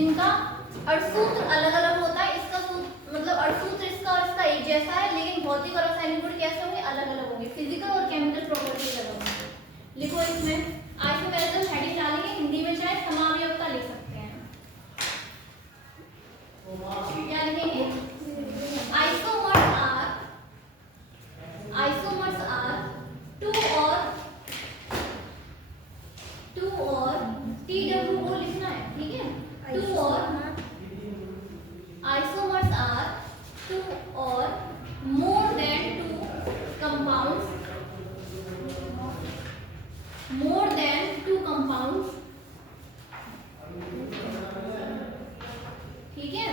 जिनका अर्थसूत्र अलग अलग होता है। इसका मतलब अर्थसूत्र इसका और इसका एक जैसा है, लेकिन भौतिक और रासायनिक गुण कैसे होंगे? अलग अलग होंगे। फिजिकल और केमिकल प्रॉपर्टीज अलग होंगे। लिखो इसमें आइसोमेरिज्म हेडिंग डालेंगे, हिंदी में चाहे समावयवता लिख सकते हैं। क्या लिखेंगे? आइसोमर्स आर टू और TWO लिखना है, ठीक है। टू और आइसोमर्स आर टू और मोर देन टू कंपाउंड्स, ठीक है,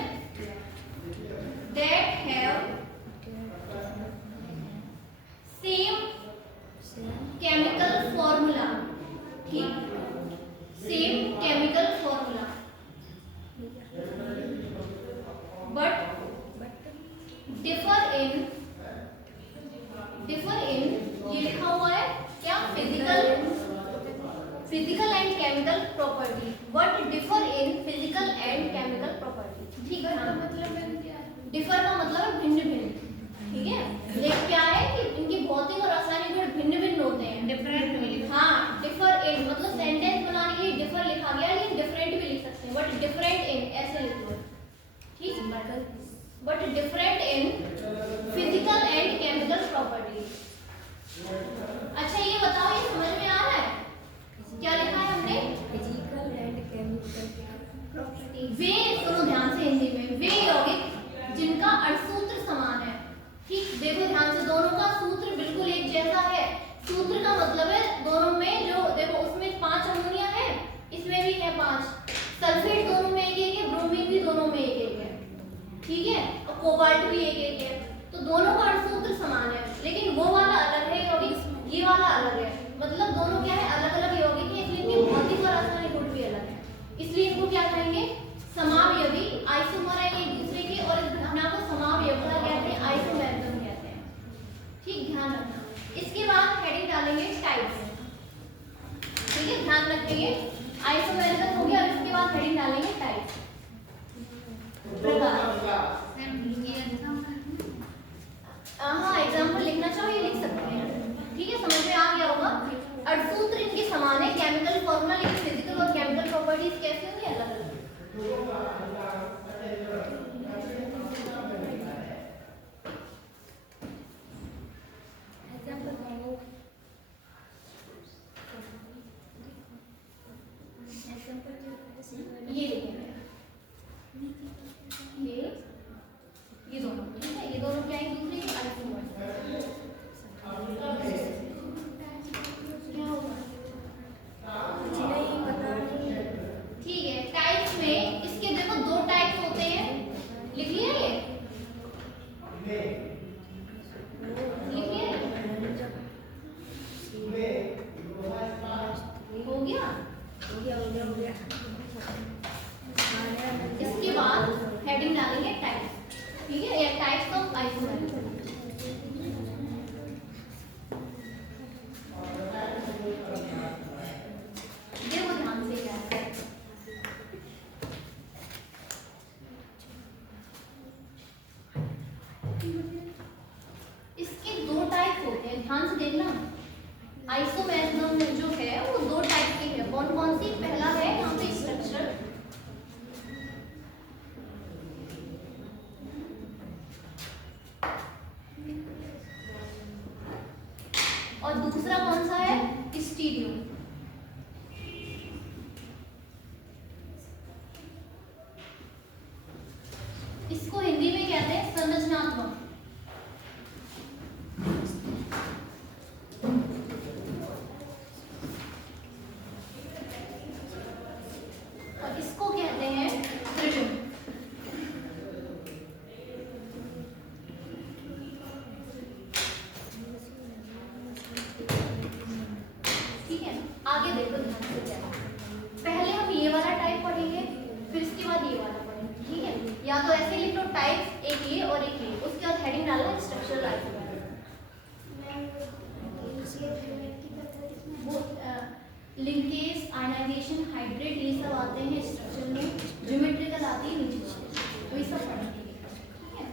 that have same chemical formula, ठीक, same chemical formula, but differ in ये लिखा हुआ है क्या? Physical and chemical property, but differ in physical and chemical property, ठीक है। मतलब डिफर का मतलब भिन्न भिन्न, ठीक है। लेकिन क्या है कि इनकी भौतिक और रासायनिक गुण भिन्न भिन्न होते हैं, डिफरेंट। हाँ, डिफर इन मतलब सेंटेंस बनाने के लिए डिफर लिखा गया, लेकिन डिफरेंट भी लिख सकते हैं, बट डिफरेंट इन ऐसे लिख लो, ठीक। But different in physical and chemical property. अच्छा ये बताओ, ये समझ में आ रहा है? क्या लिखा है हमने? Physical and chemical property. वे, सुनो ध्यान से हिंदी में, वे यौगिक जिनका अर्थसूत्र समान है, ठीक। देखो ध्यान से, दोनों का सूत्र बिल्कुल एक जैसा है। सूत्र का मतलब है दोनों में जो, देखो उसमें 5 अमोनिया है, इसमें भी है 5, सल्फेट दोनों में एक एक है, ब्रोमीन भी दोनों में एक एक है, ठीक है, और कोबाल्ट भी एक एक है। तो दोनों का अर्थसूत्र समान है, लेकिन वो वाला अलग है यौगिक, ये वाला अलग है। मतलब दोनों क्या है? अलग अलग यौगिक है, इसलिए इनके भौतिक और रासायनिक गुण भी अलग है। इसलिए इनको क्या कहेंगे? समावयवी। आइसोमर है एक दूसरे के, और इस घटना को समावयवता कहते हैं, आइसोमेरिज्म कहते हैं, ठीक, ध्यान रखना। इसके बाद हेडिंग डालेंगे टाइप्स, ठीक है, ध्यान रखेंगे। आइसोमेरिज्म हो गया, और इसके बाद हेडिंग डालेंगे टाइप्स, प्रकार। हाँ, एग्जाम्पल लिखना चाहो ये लिख सकते हैं, ठीक है, समझ में आ गया होगा। अर्थसूत्र इनके समान है, केमिकल फॉर्मूला, लेकिन फिजिकल और केमिकल प्रॉपर्टीज कैसे होंगी? अलग अलग। ये देखेंगे, ये दोनों, ठीक है, ये दोनों क्या एक दूसरे के आइसोमर्स हैं, ठीक है। टाइप्स में इसके देखो 2 टाइप्स होते हैं, लिख लिया ये? लिख लिया? हो गया? इसके बाद हेडिंग डालेंगे टाइप्स, ठीक है, या टाइप्स ऑफ आइसोमेरिज्म। देखो ध्यान से क्या है, इसके 2 टाइप होते हैं, ध्यान से देखना। आइसोमेरिज्म जो है वो 2 टाइप की है। कौन कौन सी? पहला है यहाँ पे स्ट्रक्चर, और दूसरा कौन सा है? स्टीरियो। इसको हिंदी में कहते हैं संरचनात्मक। और इसको कहते हैं त्रिविम। ठीक है, आगे देखो ध्यान से क्या है। पहले हम ये वाला टाइप पढ़ेंगे, फिर इसके बाद ये वाला पढ़ेंगे, ठीक है। या तो ऐसे लिख लो टाइप, एक ये और एक ये, उसके बाद हेडिंग डालना स्ट्रक्चरल आइसोमेरिज्म। वो लिंकेज, आयनाइजेशन, हाइड्रेट, ये सब आते हैं स्ट्रक्चर में, ज्योमेट्रिकल आती है नीचे वाले, तो ये सब पढ़ेंगे, ठीक है।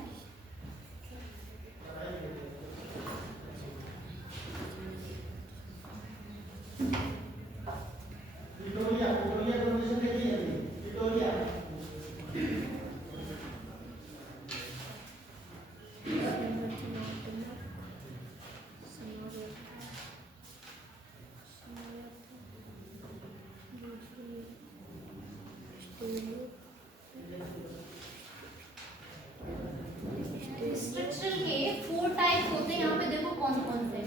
स्ट्रक्चर के 4 टाइप्स होते हैं, यहाँ पे देखो कौन कौन से,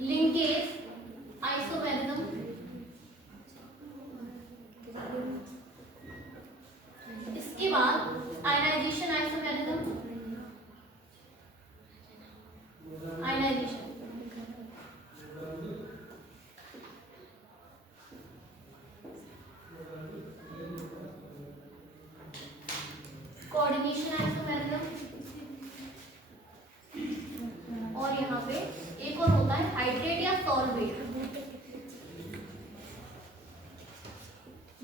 लिंकेज, आइसोमेरिज्म, इसके बाद ionization, isomerism, ionization, coordination, isomerism, और यहाँ पे एक और होता है हाइड्रेट या सॉल्वेट।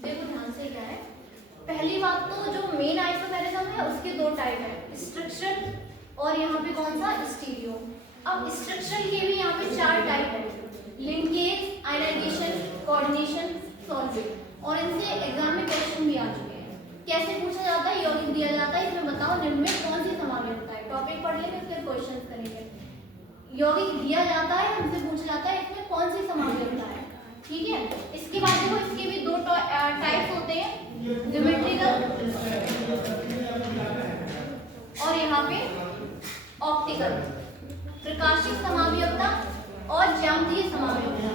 देखो ध्यान से क्या है, पहली बात तो जो मेन आइसोमेरिज्म है उसके 2 टाइप है, स्ट्रक्चर और यहाँ पे कौन सा, स्टीरियो। अब स्ट्रक्चर के भी यहाँ पे 4 टाइप है, लिंकेज, आयनाइजेशन, कोऑर्डिनेशन, सॉल्वेट, और इनसे एग्जाम में क्वेश्चन भी आ चुके हैं। कैसे पूछा जाता है, यौगिक दिया जाता है, इसमें बताओ निम्न में कौन सी समावेश है, टॉपिक पढ़ लेंगे फिर क्वेश्चन करेंगे। यौगिक दिया जाता है, हमसे पूछा जाता है इसमें कौन सी समावेश है, ठीक है। इसके बाद देखो इसके भी 2 टाइप्स होते हैं, ज्योमेट्रिकल और यहाँ पे ऑप्टिकल, प्रकाशिक समावयवता और ज्यामितीय समावयवता,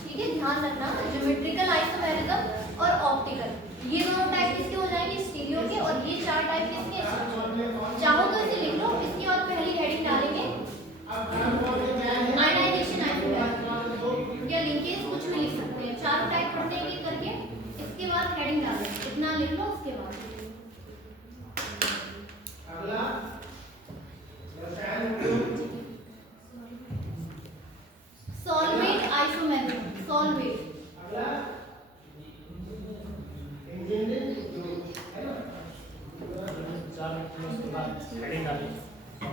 ठीक है, ध्यान रखना। ज्योमेट्रिकल, आइसोमेरिज्म और ऑप्टिकल, ये दोनों टाइप किसके हो जाएंगे, स्टीरियो के, और ये 4 टाइप किसके, चाहो तो इसे लिख लो। इसके बाद पहली हेडिंग डालेंगे आयनाइजेशन, आइसोमेरिज्म या लिंकेज, कुछ भी लिख सकते हैं, 4 टाइप पढ़ते हैं एक करके। इसके बाद हेडिंग डालेंगे, इतना लिख लो। उसके बाद अगला सॉल्वेट, आइसोमेरिज्म, सॉल्वेट,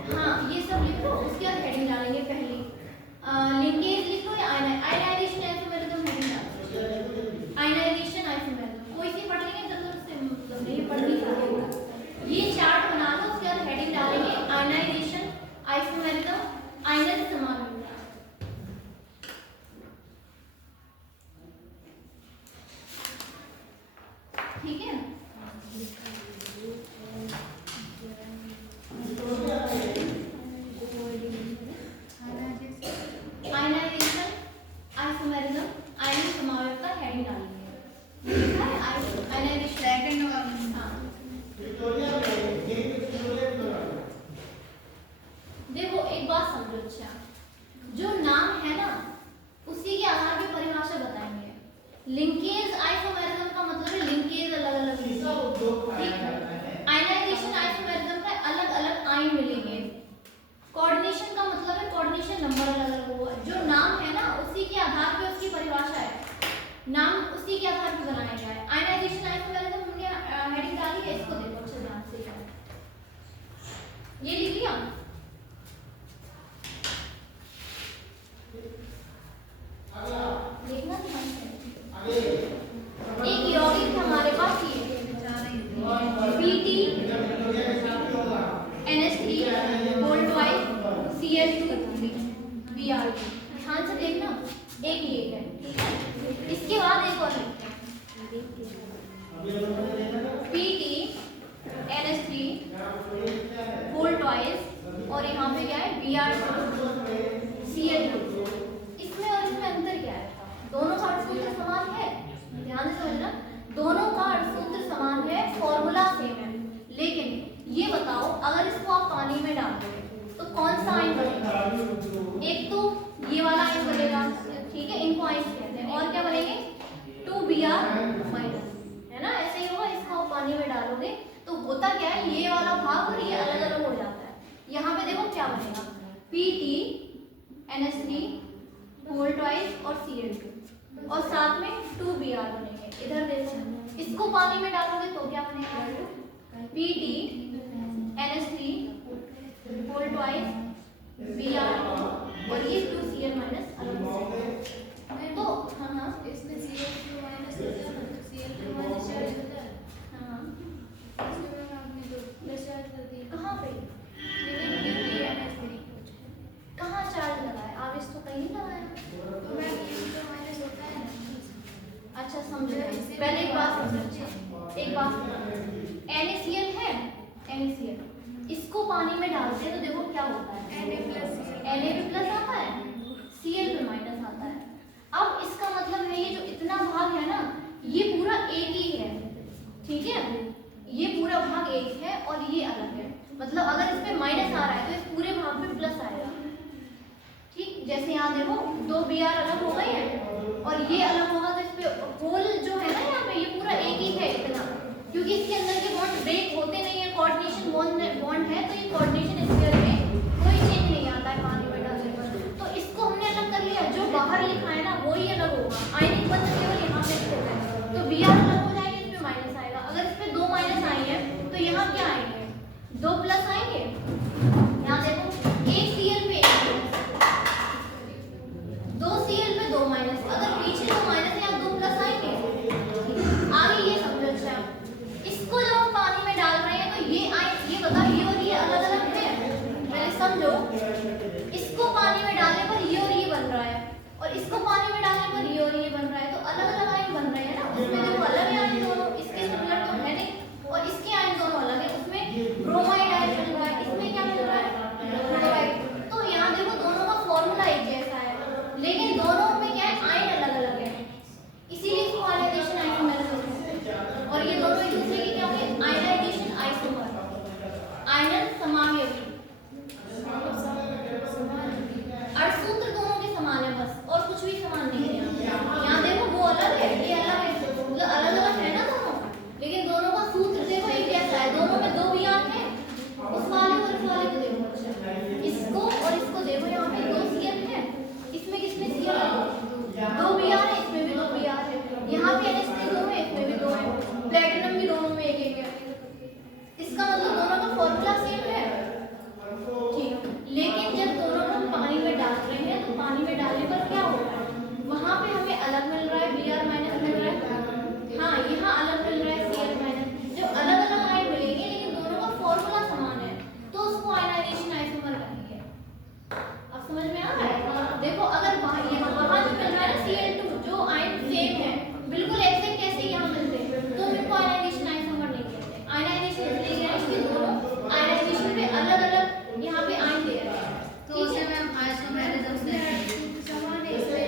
हाँ ये सब लिख लो। उसके बाद हेडिंग डालेंगे, पहली लिंकेज लिख लो या आयनाइजेशन, आइसोमेरिज्म, हेडिंग डालो, आयनाइजेशन, आइसोमेरिज्म, कोई सी पढ़ लेंगे, जरूर से मतलब नहीं पढ़नी चाहिए। ये चार्ट बना लो। उसके बाद हेडिंग डालेंगे आयनाइजेशन, आइसोमेरिज्म, आयनन समावयवता, ठीक है। आयनाइजेशन, आइसोमेरिज्म, आयनन समावयवता, हेडिंग डालेंगे, ठीक है। आयनाइजेशन सेकंड, हाँ देखो एक बात समझो, अच्छा जो नाम है ना उसी के आधार पे परिभाषा बताएंगे। लिंकेज, आइसोमेरिज्म का मतलब है लिंकेज अलग अलग, ठीक है। आयनाइजेशन, आइसोमेरिज्म का अलग अलग आयन मिलेंगे। कोऑर्डिनेशन का मतलब है कोऑर्डिनेशन नंबर अलग अलग होगा। जो नाम है ना उसी के आधार पे उसकी परिभाषा है, नाम उसी के आधार पे बनाया गया है। आयनाइजेशन, आइसोमेरिज्म हमने हेडिंग डाली है, इसको देखो अच्छे ध्यान से, ये लिख लिया। देखना ध्यान से, एक यौगिक हमारे पास ये Pt NH3 gold wise Cl2 Br, ध्यान से देखना, एक ये है, ठीक है। इसके बाद एक और लिखते हैं Pt NH3 गोल्ड वाइज, और यहाँ पे क्या है Br Cl2। इसमें और इसमें अंतर क्या है, दोनों का सूत्र समान है, ध्यान से समझना, दोनों का सूत्र समान है, फॉर्मूला सेम है, लेकिन ये बताओ अगर इसको आप पानी में डाल दोगे तो कौन सा आयन बनेगा, एक तो ये वाला आयन बनेगा, ठीक है, इनको आयन कहते हैं, और क्या बनेंगे 2Br माइनस, है ना, ऐसे ही होगा। इसको आप पानी में डालोगे तो होता क्या है, ये वाला भाग और ये अलग अलग हो जाता है। यहाँ पे देखो क्या बनेगा, Pt NH3 होल ट्वाइस और Cl2 और साथ में 2 Br बनेंगे। इधर देखो, इसको पानी में डालोगे तो क्या बनेगा? Pt NH3 whole twice Br और ये 2Cl माइनस अलग हो जाएगा। तो हाँ इसमें Cl2 माइनस होता है, तो Cl2 माइनस चार्ज होता है। हाँ इसमें मैम आपने तो प्लस चार्ज कर दिया। कहाँ पे? लेकिन Pt NH3 कहाँ चार्ज लगाया? आवेश तो कहीं लगाया। तो मैम ये तो माइनस होता है। अच्छा समझो, पहले एक बात समझो, एक बात NaCl है, NaCl इसको पानी में डालते हैं तो देखो क्या होता है, Na प्लस Na भी प्लस आता है, Cl भी माइनस आता है। अब इसका मतलब है ये जो इतना भाग है ना, ये पूरा एक ही है, ठीक है? ये पूरा भाग एक है और ये अलग है। मतलब अगर इस पे माइनस आ रहा है तो इस पूरे भाग में प्लस आएगा, ठीक? जैसे यहाँ देखो 2 Br अलग हो गए हैं और ये अलग होगा तो इस पे होल जो है ना यहाँ पे, ये पूरा एक ही है इतना, क्योंकि इसके अंदर के बॉन्ड ब्रेक होते नहीं है, कोऑर्डिनेशन बॉन्ड है, तो ये कोऑर्डिनेशन स्फीयर में कोई चेंज नहीं आता है पानी में डालने पर। तो इसको हमने अलग कर लिया, जो बाहर लिखा है ना वही अलग होगा, आयनिक बंध केवल यहाँ पे होगा है। तो Br अलग हो जाएंगे, इस पे माइनस आएगा। अगर इस पे 2 माइनस आए हैं तो यहाँ क्या आएंगे? 2 प्लस आएंगे। यहाँ देखो एक Cl पे एक माइनस, 2 Cl पे 2 माइनस, अगर पीछे 2 माइनस है यहाँ 2 प्लस आएंगे। आगे ये समझो, अच्छा इसको जब हम पानी में डाल रहे हैं तो ये बताओ ये और ये अलग अलग है, पहले समझो। इसको पानी में डालने पर ये और ये बन रहा है और इसको पानी में डालने पर ये और ये बन रहा है, तो अलग अलग आयन बन रहे हैं ना। उसमें देखो अलग है आयन दोनों, इसके सिमिलर तो है नहीं, और इसके आयन दोनों अलग है। उसमें ब्रोमाइड आयन मिल रहा है, इसमें क्या मिल रहा है? क्लोराइड। तो यहाँ देखो दोनों का फॉर्मूला एक जैसा है, लेकिन दोनों में क्या है? आयन अलग अलग है, इसीलिए इसको आयनाइजेशन आइसोमर कहते हैं। और ये दोनों एक दूसरे के क्या होंगे? Ionization isomer, आयनन समावयवी। अणुसूत्र दोनों के समान है बस, और कुछ भी समान नहीं है। यहाँ देखो वो अलग है, ये अलग है, मतलब अलग अलग है ना दोनों, लेकिन दोनों का सूत्र देखो एक जैसा है। दोनों में 2 Br है, उस वाले और इस वाले को देखो, इसको और इसको देखो, यहाँ पे 2 Cl है, इसमें किसमें Cl है? 2 Br है, इसमें भी 2 Br है, यहाँ पे NH3 2 है, इसमें भी 2 है, प्लेटिनम भी दोनों में एक एक है। इसका मतलब दोनों का फॉर्मूला सेम है, ठीक। लेकिन जब दोनों को पानी में डाल रहे हैं तो पानी में डालने पर क्या होगा? वहाँ पे हमें अलग मिल रहा है, Br माइनस मिल रहा है, हाँ यहाँ अलग मिल रहा है Cl माइनस। जब अलग अलग आयन मिलेंगे लेकिन दोनों का फॉर्मूला समान है तो उसको आयनाइजेशन आइसोमर कहेंगे। अब समझ में आ रहा है? देखो अगर वहाँ जो मिल रहा है ना Cl2, जो आयन सेम है बिल्कुल ऐसे कैसे यहाँ मिलते हैं, तो इनको आयनाइजेशन आइसोमर नहीं कहते। आयनाइजेशन इसलिए है कि दोनों आयनाइजेशन पे अलग अलग यहाँ पे आयन दे रहे हैं, तो उसे मैम आइसोमेरिज्म से समान है, इसलिए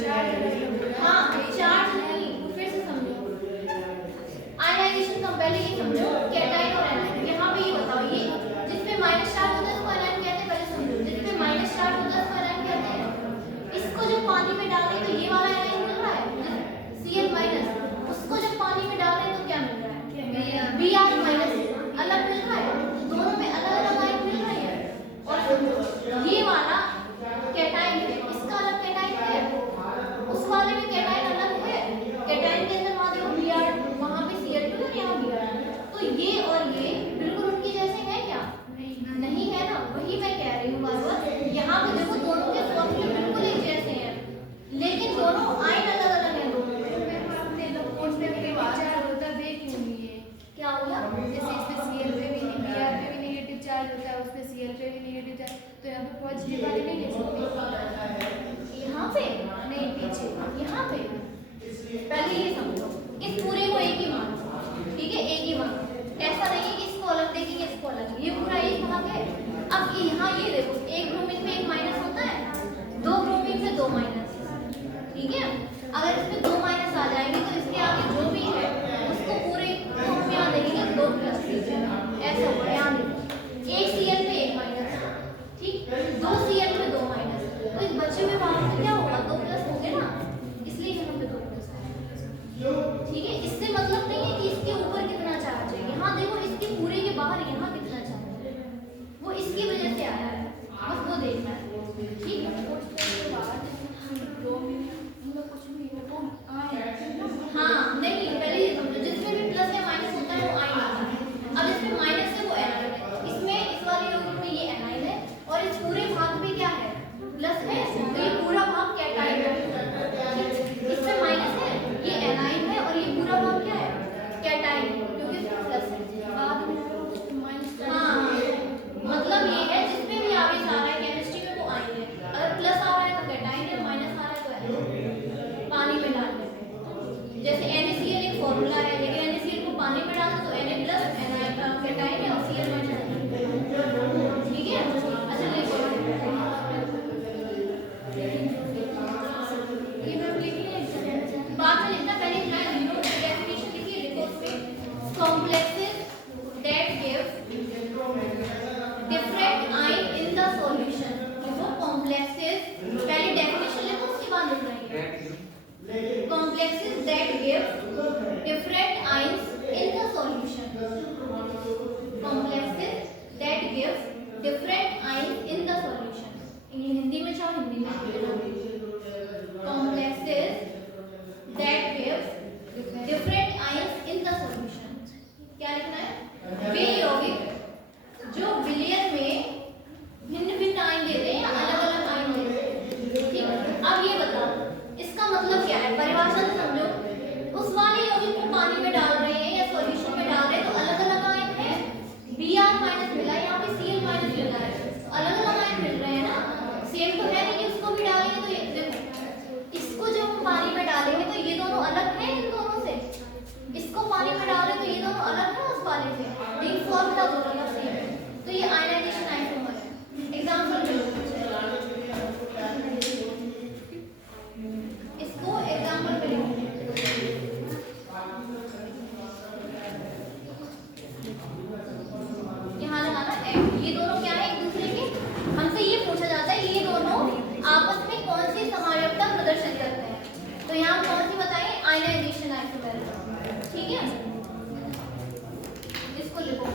चार्ज। हाँ चार्ज नहीं, फिर से समझो आयनाइजेशन का पहले ये समझो, कैटायन और एनायन। यहाँ पे ये बताओ, ये जिसपे माइनस चार्ज होता है उसको एनायन कहते हैं, पहले समझो। जिसपे माइनस चार्ज होता है उसको एनायन कहते हैं। इसको जब पानी में डाल रहे हैं तो ये वाला एनायन मिल रहा है Cl माइनस, उसको जब पानी में डाल रहे हैं तो क्या मिल रहा है? Br माइनस अलग मिल रहा है, दोनों में अलग अलग आयन मिल रहे हैं। और ये वाला कैटायन है, इसका अलग कैटायन है, उस वाले में कैटायन अलग है। कैटायन के अंदर वहाँ देखो Br, वहाँ पे Cl2 है, यहाँ Br। तो ये और ये बिल्कुल उनके जैसे हैं क्या? नहीं है ना, वही मैं कह रही हूँ बार बार। यहाँ पे देखो दोनों के फॉर्मूले बिल्कुल एक जैसे हैं, लेकिन दोनों आयन अलग अलग हैं दोनों में। क्या हो गया? जैसे इसमें Cl पे भी Br पे भी नेगेटिव चार्ज होता है, उसमें Cl पे भी नेगेटिव चार्ज, तो यहाँ पे पॉजिटिव वाले नहीं ले सकते। यहाँ पे नहीं, पीछे यहाँ पे पहले ये समझो, इस पूरे को एक ही मानो, ठीक है? एक ही मानो, ऐसा नहीं है कि इसको अलग देखेंगे इसको अलग, ये पूरा एक भाग है। अब यहाँ ये देखो, एक ब्रोमीन में एक माइनस होता है, 2 ब्रोमीन में 2 माइनस, ठीक है? अगर इसमें 2 माइनस आ जाएंगे तो इसके आगे जो भी है उसको पूरे को हम यहाँ देखेंगे 2 प्लस, ऐसा होगा। यहाँ देखो एक Cl पे एक माइनस, ठीक, 2 Cl पे 2 माइनस, तो इस बच्चे में वहां पे क्या होगा? 2 प्लस होंगे ना, इसलिए यहाँ पे 2 प्लस आएगा, ठीक है? इससे मतलब नहीं है कि इसके ऊपर कितना चार्ज है। यहाँ देखो इसके पूरे के बाहर यहाँ कितना चार्ज है, वो complexes that give different ions in the solution. Complexes that give different ions in the solution. Hindi में चाहो हिंदी में complexes that give different ions in the solution. क्या लिखना है? वे यौगिक जो विलयन में भिन्न भिन्न आयन देते हैं या अलग अलग आयन देते हैं। ठीक, अब ये बताओ इसका मतलब क्या है, परिभाषा से समझो। उस वाले यौगिक को पानी में डाल रहे हैं या सॉल्यूशन में डाल रहे हैं तो अलग अलग आयन है, Br माइनस मिला है, यहाँ पे Cl माइनस मिला है, तो अलग अलग आयन मिल रहे हैं ना, सेम तो है नहीं कि उसको भी डालेंगे तो ये देखो, इसको जब हम पानी में डालेंगे तो ये दोनों अलग हैं इन दोनों से, इसको पानी में डाल रहे तो ये दोनों अलग है उस वाले से, लेकिन फॉर्मूला दोनों का सेम है, तो ये आयनाइजेशन आइसोमर है। एग्जांपल लो, इसको एग्जांपल पे लो, यहाँ लगाना एम, ये दोनों क्या है एक दूसरे के, हमसे ये पूछा जाता है ये दोनों आपस में कौन सी समायोजकता प्रदर्शित करते हैं, तो यहाँ कौन सी बताएं, आयनाइजेशन आइसोमर। ठीक है, इसको लिखो,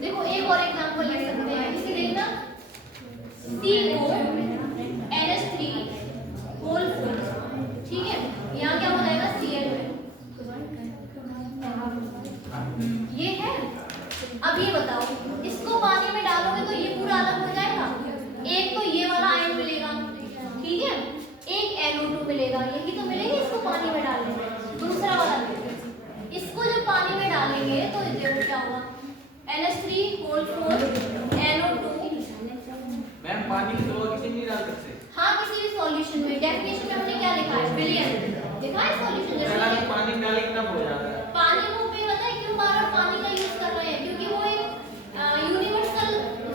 देखो एक और एग्जांपल ले सकते हैं, इसी देखना CONH3 होल 4, ठीक है, यहाँ क्या हो जाएगा Cl में, ये है। अब ये बताओ इसको पानी में डालोगे तो ये पूरा अलग हो जाएगा, एक तो ये वाला आयन मिलेगा, ठीक है, एक NO2 मिलेगा, यही तो मिलेगा इसको पानी में डालने में, दूसरा वाला इसको जब पानी में डालेंगे तो देखो क्या होगा, NH3 होल 4 NO2। मैम पानी की दवा किसी नहीं डाल सकते? हाँ, किसी भी सॉल्यूशन में, डेफिनेशन में हमने क्या लिखा है, विलयन लिखा है सॉल्यूशन, पहला जैसे पानी डाले कितना हो जाता है? पानी को पे पता है क्यों बार-बार पानी का यूज कर रहे हैं, क्योंकि वो एक यूनिवर्सल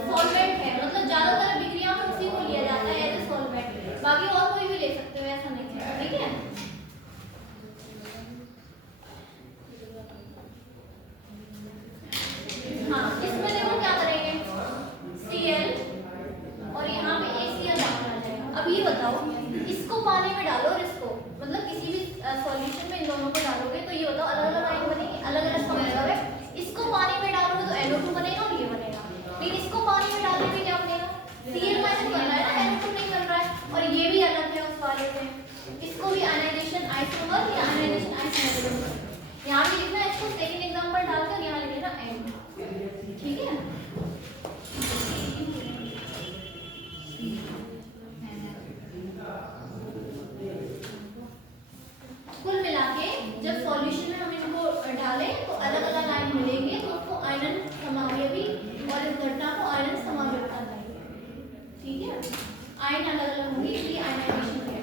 सॉल्वेंट है, मतलब ज्यादातर विक्रिया में उसी को लिया जाता है एज ए सॉल्वेंट, बाकी और कोई भी ले सकते हो, ऐसा नहीं है, ठीक है। हाँ, इसमें देखो क्या करेंगे, Cl और यहाँ पे ACl डालना है। अब ये बताओ इसको पानी में डालो और इसको, मतलब किसी भी सॉल्यूशन में इन दोनों को डालोगे तो ये बताओ अलग अलग आयन बनेंगे, अलग अलग मतलब है, इसको पानी में डालोगे तो NO2 बनेगा और ये बनेगा, लेकिन इसको पानी में डालने पे क्या बनेगा, Cl माइनस बन रहा है ना, NO2 नहीं बन रहा है, और ये भी अलग है उस वाले से, इसको भी आयनाइजेशन आइसोमर या आयनाइजेशन आइसोमर, यहाँ भी लिखना है, इसको सेकंड एग्जांपल डालकर यहाँ लिख लेना N, ठीक है। कुल मिला के जब सॉल्यूशन में हम इनको डालें तो अलग अलग आयन मिलेंगे, तो उसको आयनन समावयवी और इस घटना को आयनन समावयवता कहेंगे, ठीक है। आयन अलग अलग होंगे इसलिए आयनाइजेशन है।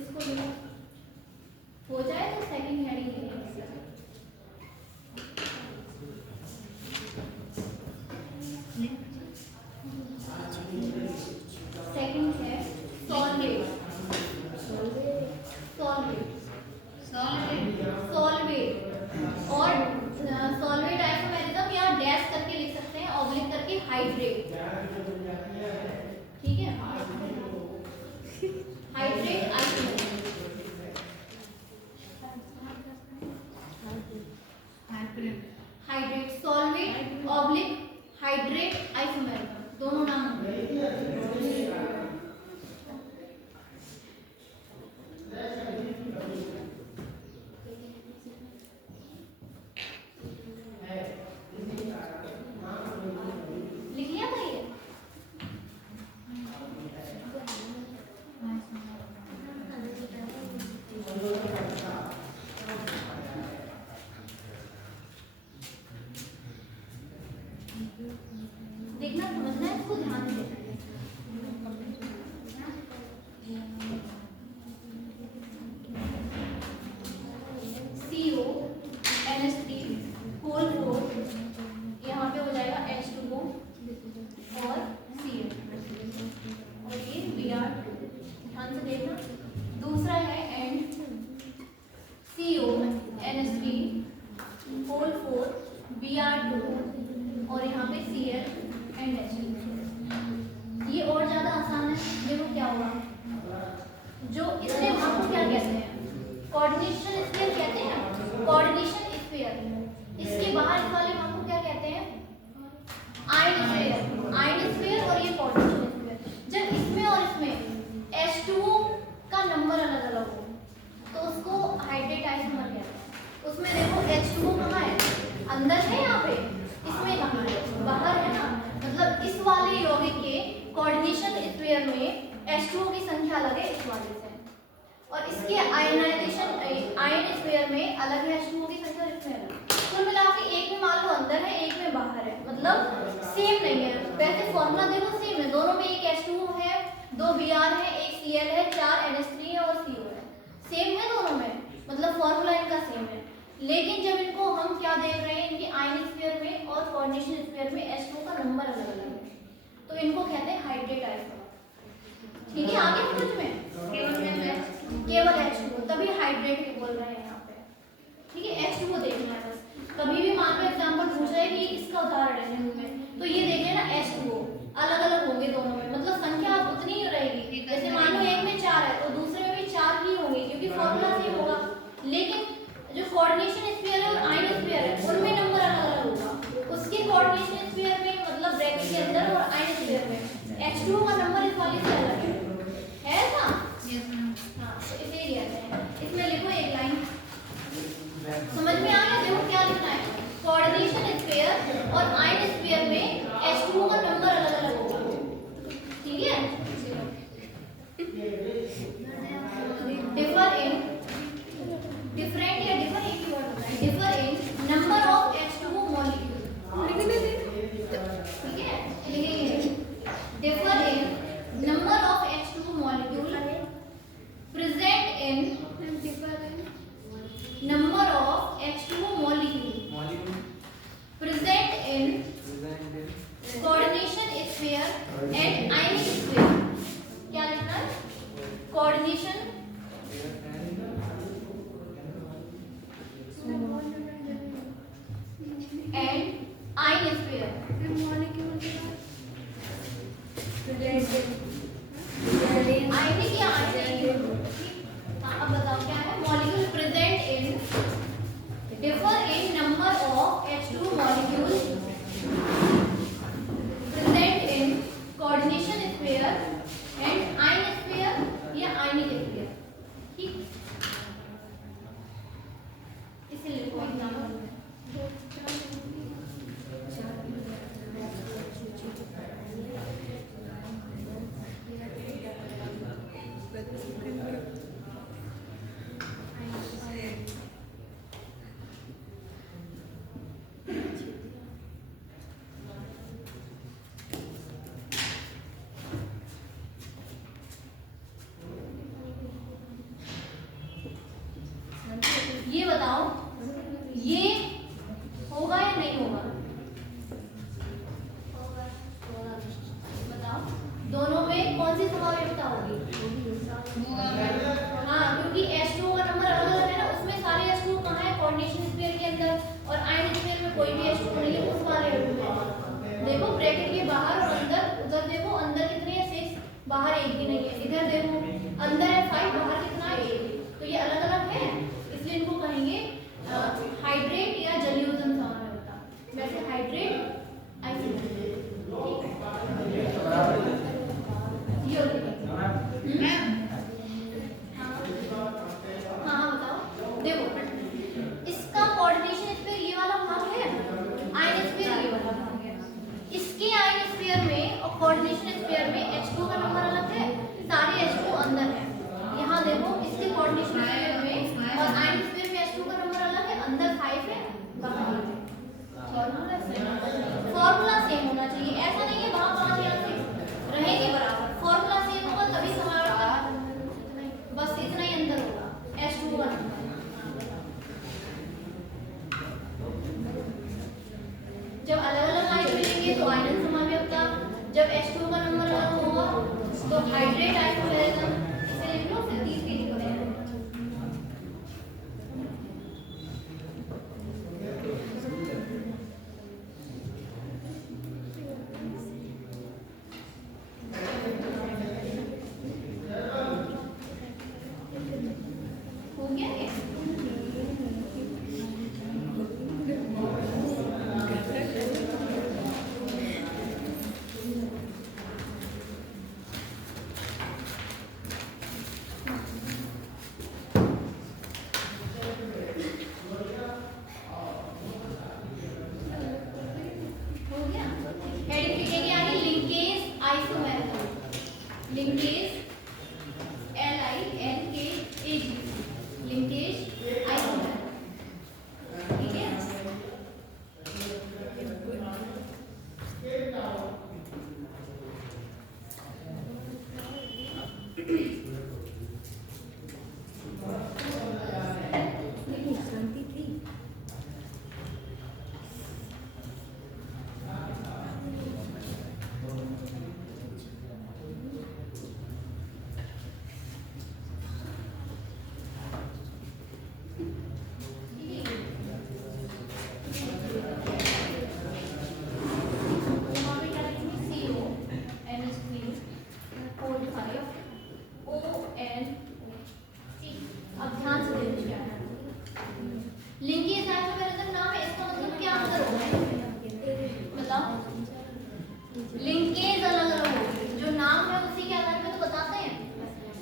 इसको हो जाए तो सेकंड हेडिंग सेकंड है सॉल्वेट, और सॉल्वेट आइसोमेरिज्म या डैश करके लिख सकते हैं, ऑब्लिक करके हाइड्रेट, ठीक है, hydrate isomerism, hydrate solvate oblique hydrate isomerism, दोनों नाम लिख लिया था ये। उसको ध्यान से देखना है। CO NH3 होल 4 यहाँ पे हो जाएगा H2O और Cl और ये Br, ध्यान से देखना। दूसरा है and CO NH3 whole 4 Br2 और यहाँ पे Cl एंड H2। ये और ज्यादा आसान है। देखो क्या हुआ, जो इसमें हम क्या कहते हैं, कोऑर्डिनेशन स्फीयर कहते हैं, कोऑर्डिनेशन स्फीयर। इसके बाहर इस वाले भाग को क्या कहते हैं, आयन स्फीयर। आयन स्फीयर और ये कोऑर्डिनेशन स्फीयर। जब इसमें और इसमें H2O का नंबर अलग अलग हो तो उसको हाइड्रेट आइसोमर कहते हैं। उसमें देखो H2O कहाँ है, अंदर है यहाँ पे, इसमें कहाँ है, बाहर है ना। मतलब इस वाले यौगिक के कोऑर्डिनेशन स्फीयर में H2O की संख्या अलग है इस वाले से, और इसके आयनाइजेशन आयन स्फीयर में अलग है H2O की संख्या और इसमें अलग। कुल मिला के एक में मान लो अंदर है, एक में बाहर है, मतलब सेम नहीं है। वैसे फॉर्मूला देखो सेम है, दोनों में एक H2O है, 2 Br है, एक Cl है, 4 NH3 है और CO है, सेम है दोनों में, मतलब फॉर्मूला इनका सेम है। लेकिन जब इनको हम क्या देख रहे हैं, इनके आयन स्फीयर में और कोऑर्डिनेशन स्फीयर में H2O का नंबर अलग अलग है, तो इनको कहते हैं हाइड्रेट आइसोमर। ठीक है, आगे समझ में, केवल H2O, तभी हाइड्रेट के बोल रहे हैं यहाँ पे। ठीक है, H2O देखना है बस। कभी भी मान लो एग्जांपल पूछ रहा है कि किसका उदाहरण है निम्न में, तो ये देख लेना H2O अलग अलग होंगे दोनों में, मतलब संख्या उतनी ही रहेगी। जैसे मान लो एक में 4 है तो दूसरे में भी 4 ही होंगे क्योंकि फॉर्मूला सेम होगा। लेकिन जो कोऑर्डिनेशन स्फीयर है और आयन स्फीयर है उनमें नंबर अलग अलग होगा। उसके कोऑर्डिनेशन स्फीयर में मतलब ब्रैकेट के अंदर और आयन स्फीयर में H2O का नंबर इस वाले से अलग है ऐसा। हाँ, तो इसे ही कहते हैं। इसमें लिखो एक लाइन, समझ में आ गया। देखो क्या लिखना है, कोऑर्डिनेशन स्फीयर और आयन स्फीयर में H2O का नंबर अलग अलग होगा। ठीक है, डिफर इन, डिफरेंट या डिफर एक ही वर्ड होता है, differ in number of H2O molecule. ठीक है, लिखेंगे differ in number of H2O molecule present in number of H2O molecule present in coordination sphere and ionic sphere। क्या लिखना है, coordination and ionic sphere। ionic या ionic, हाँ अब बताओ क्या है, molecule present in differ in number of H2O molecules present in coordination sphere and ion sphere या ionic sphere। ठीक, इसे लिखो एग्जाम्पल। ये बताओ ये होगा या नहीं होगा, बताओ दोनों में कौन सी समावेशता होगी। हाँ, क्योंकि H2O का नंबर अलग अलग है ना, उसमें सारे H2O कहाँ है, कोऑर्डिनेशन स्फीयर के अंदर, और आयन स्फीयर में कोई भी H2O नहीं है उस वाले में। देखो ब्रैकेट के बाहर और अंदर, उधर देखो अंदर कितने है 6, बाहर एक भी नहीं है। इधर देखो अंदर है 5, बाहर कितना है 1, तो ये अलग अलग है, इसलिए इनको कहेंगे हाइड्रेट या जलीयोजन समानता। वैसे हाइड्रेट आइसोमर हाँ बताओ। देखो इसका कोऑर्डिनेशन स्फीयर ये वाला भाग है, आयन स्फीयर ये वाला भाग है। इसके आयन स्फीयर में और कोऑर्डिनेशन स्फीयर में H2O का नंबर अलग है, सारे H2O अंदर है। यहाँ देखो इसके कोऑर्डिनेशन स्फीयर में और आयन स्फीयर में H2O का नंबर अलग है, अंदर 5 है, बाहर 1 है। फॉर्मूला सेम होना चाहिए, ऐसा नहीं है वहाँ 5 या जब अलग अलग आयन मिलेंगे तो आयन समाव्यवस्था, जब H2 का नंबर अलग होगा तो हाइड्रेट आयन रहेगा। इसे लिख लो, फिर 30 के लिख रहे हैं। हो गया ये? हो गया। हेडिंग लिखेंगे आगे linkage isomer. Linkage LINKAG, linkage isomer. ठीक है। लिंकेज आइसोमेरिज्म नाम है, इसका मतलब क्या अंतर होगा बताओ? लिंकेज अलग अलग होगी, जो नाम है उसी के आधार पे तो बताते हैं।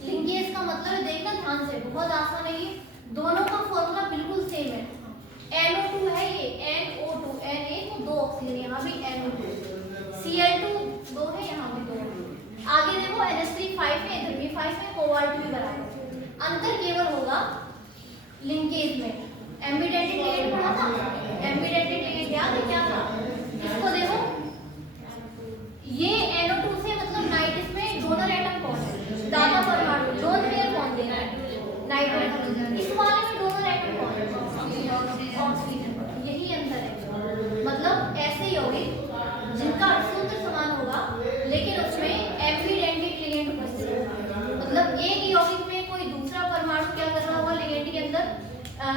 लिंकेज का मतलब है, देखना ध्यान से, बहुत आसान है ये। दोनों का फॉर्मूला बिल्कुल सेम है। NO2 है ये, NO2 Na तो 2 ऑक्सीजन, यहाँ भी NO2, Cl2 2 है, यहाँ भी 2 है। आगे देखो NH3 5 है, इधर भी 5 है, कोबाल्ट भी बराबर। अंतर केवल होगा लिंकेज में। एम्बिडेंटेड लिगेंड पढ़ा था, एम्बिडेंटेड लिगेंड याद है क्या था? इसको देखो, ये NO2 से मतलब नाइट, इसमें डोनर एटम कौन है? दाता परमाणु, लोन पेयर कौन दे रहा है? नाइट्रोजन। इस वाले में डोनर एटम कौन है? ऑक्सीजन। यही अंतर है। मतलब ऐसे यौगिक जिनका सूत्र समान होगा लेकिन उसमें एम्बिडेंटेड लिगेंड उपस्थित होगा। मतलब एक यौगिक में कोई दूसरा परमाणु क्या कर रहा होगा, लिगेंड के अंदर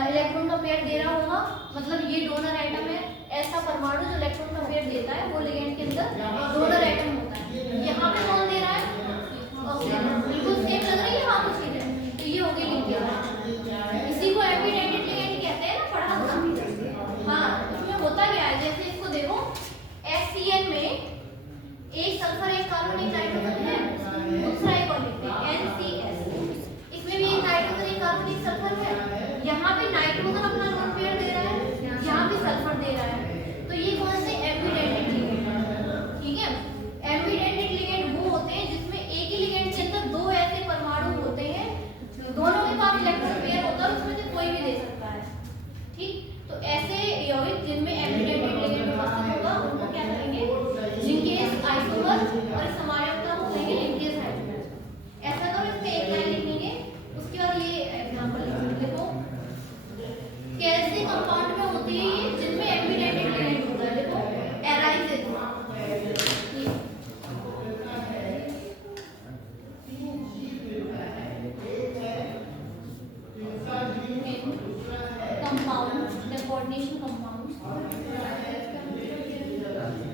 इलेक्ट्रॉन का पेयर दे रहा होगा, मतलब ये डोनर एटम है। ऐसा परमाणु जो इलेक्ट्रॉन का पेयर देता है वो लिगेंड के अंदर डोनर एटम होता है। यहाँ पे कौन दे रहा है? ऑक्सीजन। बिल्कुल सेम लग रही है वहाँ कुछ चीजें, तो ये हो गई लिंकेज। इसी को एम्बिडेंटेड लिगेंड कहते हैं ना, पढ़ा होगा। हाँ, इसमें होता क्या है, जैसे इसको देखो, HCl में एक सल्फर, एक कार्बन, एक नाइट्रोजन है, दूसरा एक और लिखते हैं NCS। इसमें भी एक नाइट्रोजन, एक कार्बन, एक सल्फर है। यहाँ पे नाइट्रोजन अपना लोन पेयर दे रहा है, यहाँ पे सल्फर दे रहा है, तो ये कौन से? Ambidentate ligand. ठीक है। एम्बिडेंटेड लिगेंड वो होते हैं जिसमें एक ही लिगेंड के अंदर दो ऐसे परमाणु होते हैं, दोनों के पास इलेक्ट्रॉन पेयर होता है, उसमें से कोई भी दे सकता है। ठीक, तो ऐसे यौगिक जिनमें एम्बिडेंटेड लिगेंड उपस्थित होगा उनको क्या करेंगे? लिंकेज आइसोमर, और इस समायोजकता को कहेंगे लिंकेज हाइड्रोजन। ऐसा करो, इसमें एक लाइन लिखेंगे, उसके बाद ये एग्जांपल लिखेंगे। देखो, कैसे कंपाउंड में होती है ये जिनमें एम्बिडेंटेड लिगेंड होता है? देखो, एराइजेज कंपाउंड, कोऑर्डिनेशन कंपाउंड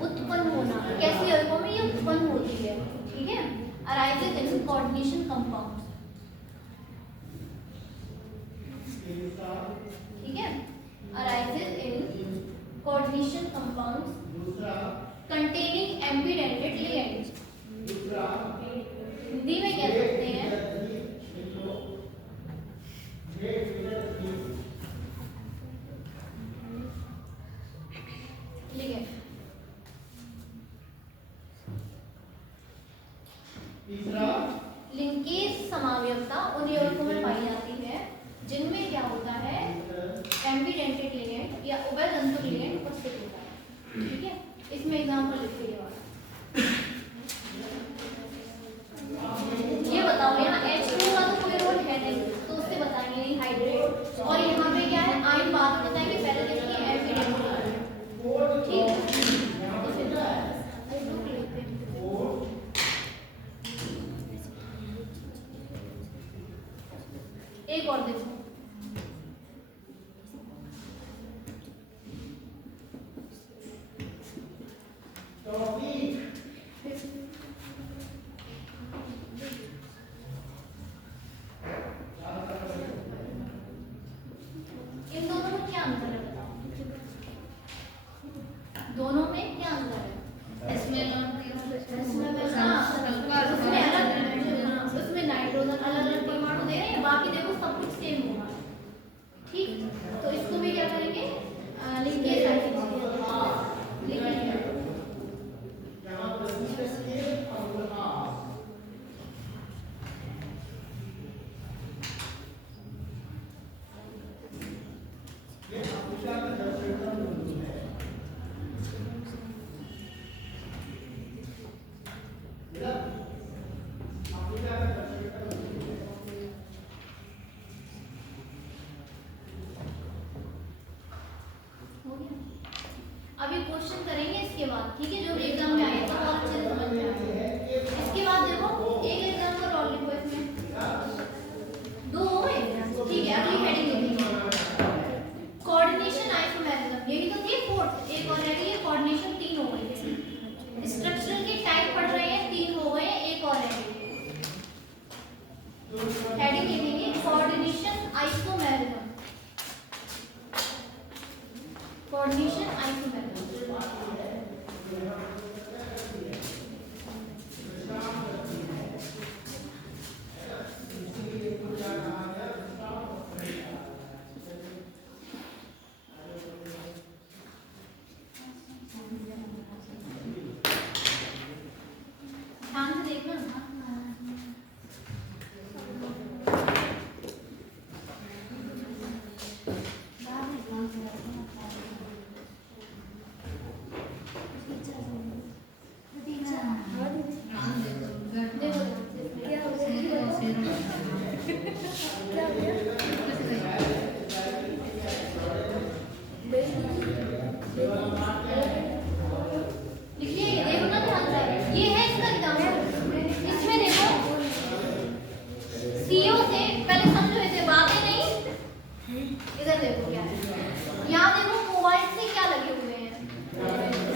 उत्पन्न होना। कैसे यौगिकों में ये उत्पन्न होती है? ठीक है। Arises in coordination compound. ठीक है। Arises in coordination compounds containing ambidentate ligands. Hindi में कह सकते हैं लिगेंड। लिंकेज समाव्यवस्था उन यौगिकों में पाई जाती है जिनमें क्या होता है? एम्बिडेंटेड लिगेंड या उभयतंतुक लिगेंड उपस्थित होता है। ठीक है। इसमें एग्जांपल लिखिए वाला। ये बताओ, यहाँ H2 का तो कोई रोल है नहीं, तो उससे बताएंगे नहीं, हाइड्रेट। और यहाँ पे क्या है? आयन बाद में बताएंगे, पहले देखिए एम्बिडेंटेड। ठीक है। इन दोनों में क्या अंतर है बताओ? दोनों में क्या अंतर है? इसमें हाँ, उसमें अलग उसमें नाइट्रोजन अलग अलग परमाणु दे रहे हैं, बाकी देखो सब कुछ सेम होगा। ठीक, तो इसको भी क्या करेंगे? लिखिए हो गया। अभी क्वेश्चन करेंगे इसके बाद, ठीक है, जो भी एग्जाम में आए तो बहुत अच्छे से समझ में आए। इसके बाद देखो एक एग्जाम्पल और लिखो, इसमें दो हो गए, ठीक है। अगली हेडिंग लिखेंगे कोऑर्डिनेशन आइसोमेरिज्म, यही तो थी फोर्थ, एक और रह गई है कोऑर्डिनेशन, 3 हो गई। स्ट्रक्चरल के टाइप पढ़ रहे हैं, 3 हो गए, एक और रह गई। हेडिंग लिखेंगे कोऑर्डिनेशन आइसोमेरिज्म, कोऑर्डिनेशन आइसोमेरिज्म। ध्यान से देखना। लिखिए, ये देखो ना ध्यान से, ये है इसका एग्जाम्पल। इसमें देखो सीओ से पहले समझो, इसे बातें नहीं, इधर देखो क्या है। यहाँ देखो कोबाल्ट से क्या लगे हुए हैं,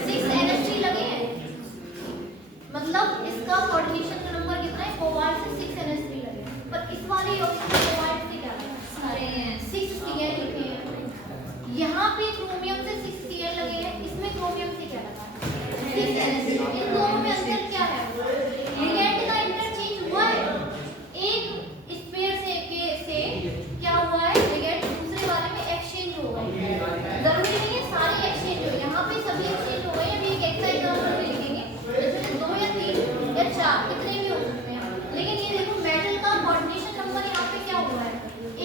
6NH3 लगे हैं, मतलब इसका कोऑर्डिनेशन का नंबर कितना है? कोबाल्ट से 6NH3 लगे हैं। पर इस वाले ऑप्शन में कोबाल्ट से क्या लगा? 6Cl लिखे हैं। यहाँ पे क्रोमियम से 6Cl लगे हैं, इसमें क्रोमियम से क्या लगा? 6NH3। इन दोनों में अंतर क्या है? लिगेंड का इंटरचेंज हुआ है, एक स्पेयर से क्या हुआ है? लिगेंड दूसरे वाले में एक्सचेंज हो गए। जरूरी नहीं है सारे एक्सचेंज हो, यहाँ पे सभी एक्सचेंज हो गए। अभी एक एक्स्ट्रा एग्जांपल भी लिखेंगे, इसमें 2 या 3 या 4 कितने भी हो सकते हैं। लेकिन ये देखो मेटल का कोऑर्डिनेशन नंबर यहाँ पे क्या हुआ है?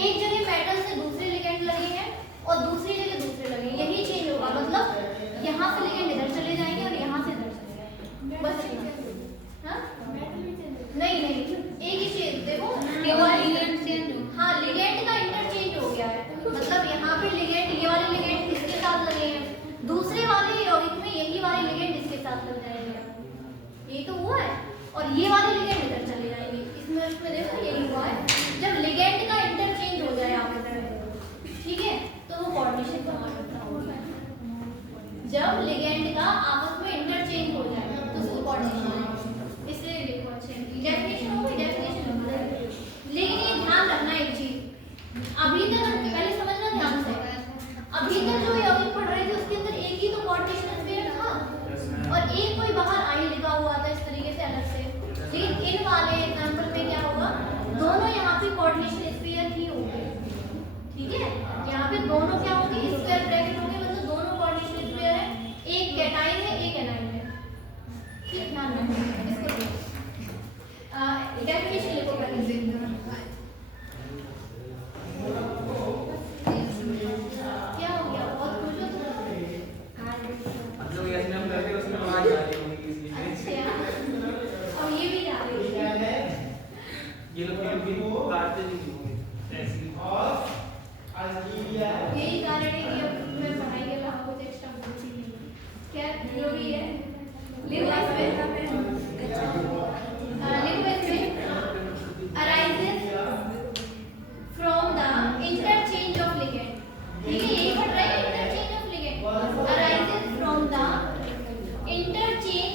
एक जगह मेटल से दूसरे लिगेंड लगे हैं और दूसरी जगह दूसरे लगे, यही चेंज होगा। मतलब यहाँ से लिगेंड इधर चले जाएंगे और यहाँ से इधर चले जाएंगे, बस। हाँ नहीं नहीं, एक ही चेंज देखो, हाँ लिगेंड का इंटरचेंज हो गया है। मतलब यहाँ पे लिगेंड, ये वाले लिगेंड इसके साथ लगे हैं, दूसरे वाले यौगिक में यही वाले लिगेंड इसके साथ लग जाएंगे, ये तो हुआ है। और ये वाले लिगेंड इधर चले जाएंगे, इसमें देखो यही हुआ है। जब लिगेंड का इंटरचेंज हो जाए आप इधर, ठीक है, तो वो कोऑर्डिनेशन फॉर्मेट होता है। जब लिगेंड का आपस में इंटरचेंज हो जाए तो उसको कोऑर्डिनेशन, इसे लिखो अच्छे। डेफिनेशन हो गई, डेफिनेशन हो गई। लेकिन ये ध्यान रखना एक चीज, अभी तक पहले समझना ध्यान से, अभी तक जो यौगिक पढ़ रहे थे उसके अंदर एक ही तो कोऑर्डिनेशन स्फीयर था और एक कोई बाहर आई लिखा हुआ था इस तरीके से अलग से। लेकिन इन वाले एग्जांपल में क्या होगा? दोनों यहाँ पे कोऑर्डिनेशन स्फीयर ही होंगे, ठीक है। यहाँ पे दोनों क्या होंगे? स्क्वायर ब्रैकेट होंगे, मतलब दोनों कोऑर्डिनेशन स्फीयर है, एक कैटाइन है एक एनाइन है। ठीक, ध्यान रखना इसको। डेफिनेशन लिखो पहले। क्या हो गया? बहुत खुश हो जो ये हम करते हैं उसमें आवाज आ रही होगी इसलिए। अच्छा, और ये भी आ रही है। ये लोग भी काटते नहीं होंगे ऐसे। यही कारण है कि अब मैं पढ़ाई के अलावा कुछ एक्स्ट्रा बोलती नहीं। क्या जो भी है लिखो इसमें, arises from the interchange of ligand, ठीक है, यही पढ़ रहे हैं, interchange of ligand arises from the interchange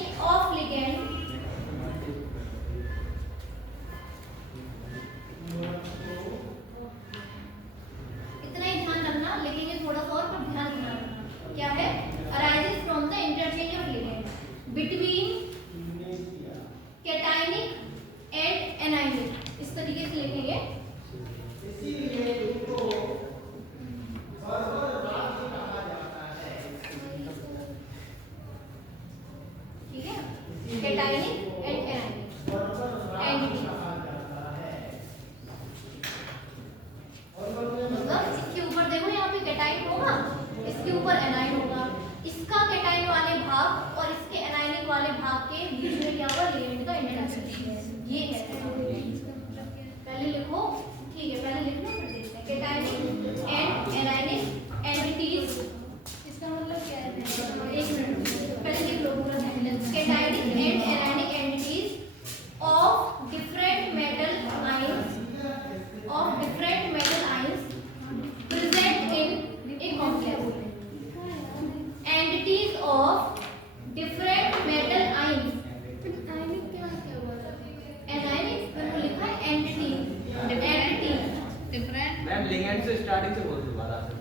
आपके बीच में क्या हुआ, लिगेंड का इंटरेक्शन है, ये है। पहले लिखो, ठीक है, पहले लिख लो फिर देखते हैं। कैटायनिक एंड एनायनिक एंटिटीज, इसका मतलब क्या है? एक मिनट पहले लिख लो पूरा sentence. Cationic and anionic entities of different metal ions present in a complex. Entities of different metal ions, ionic क्या क्या हुआ था? एनायनिक मैंने लिखा है एंटिटी, डिफरेंट मैम लिगेंड से स्टार्टिंग से बोल दोबारा से।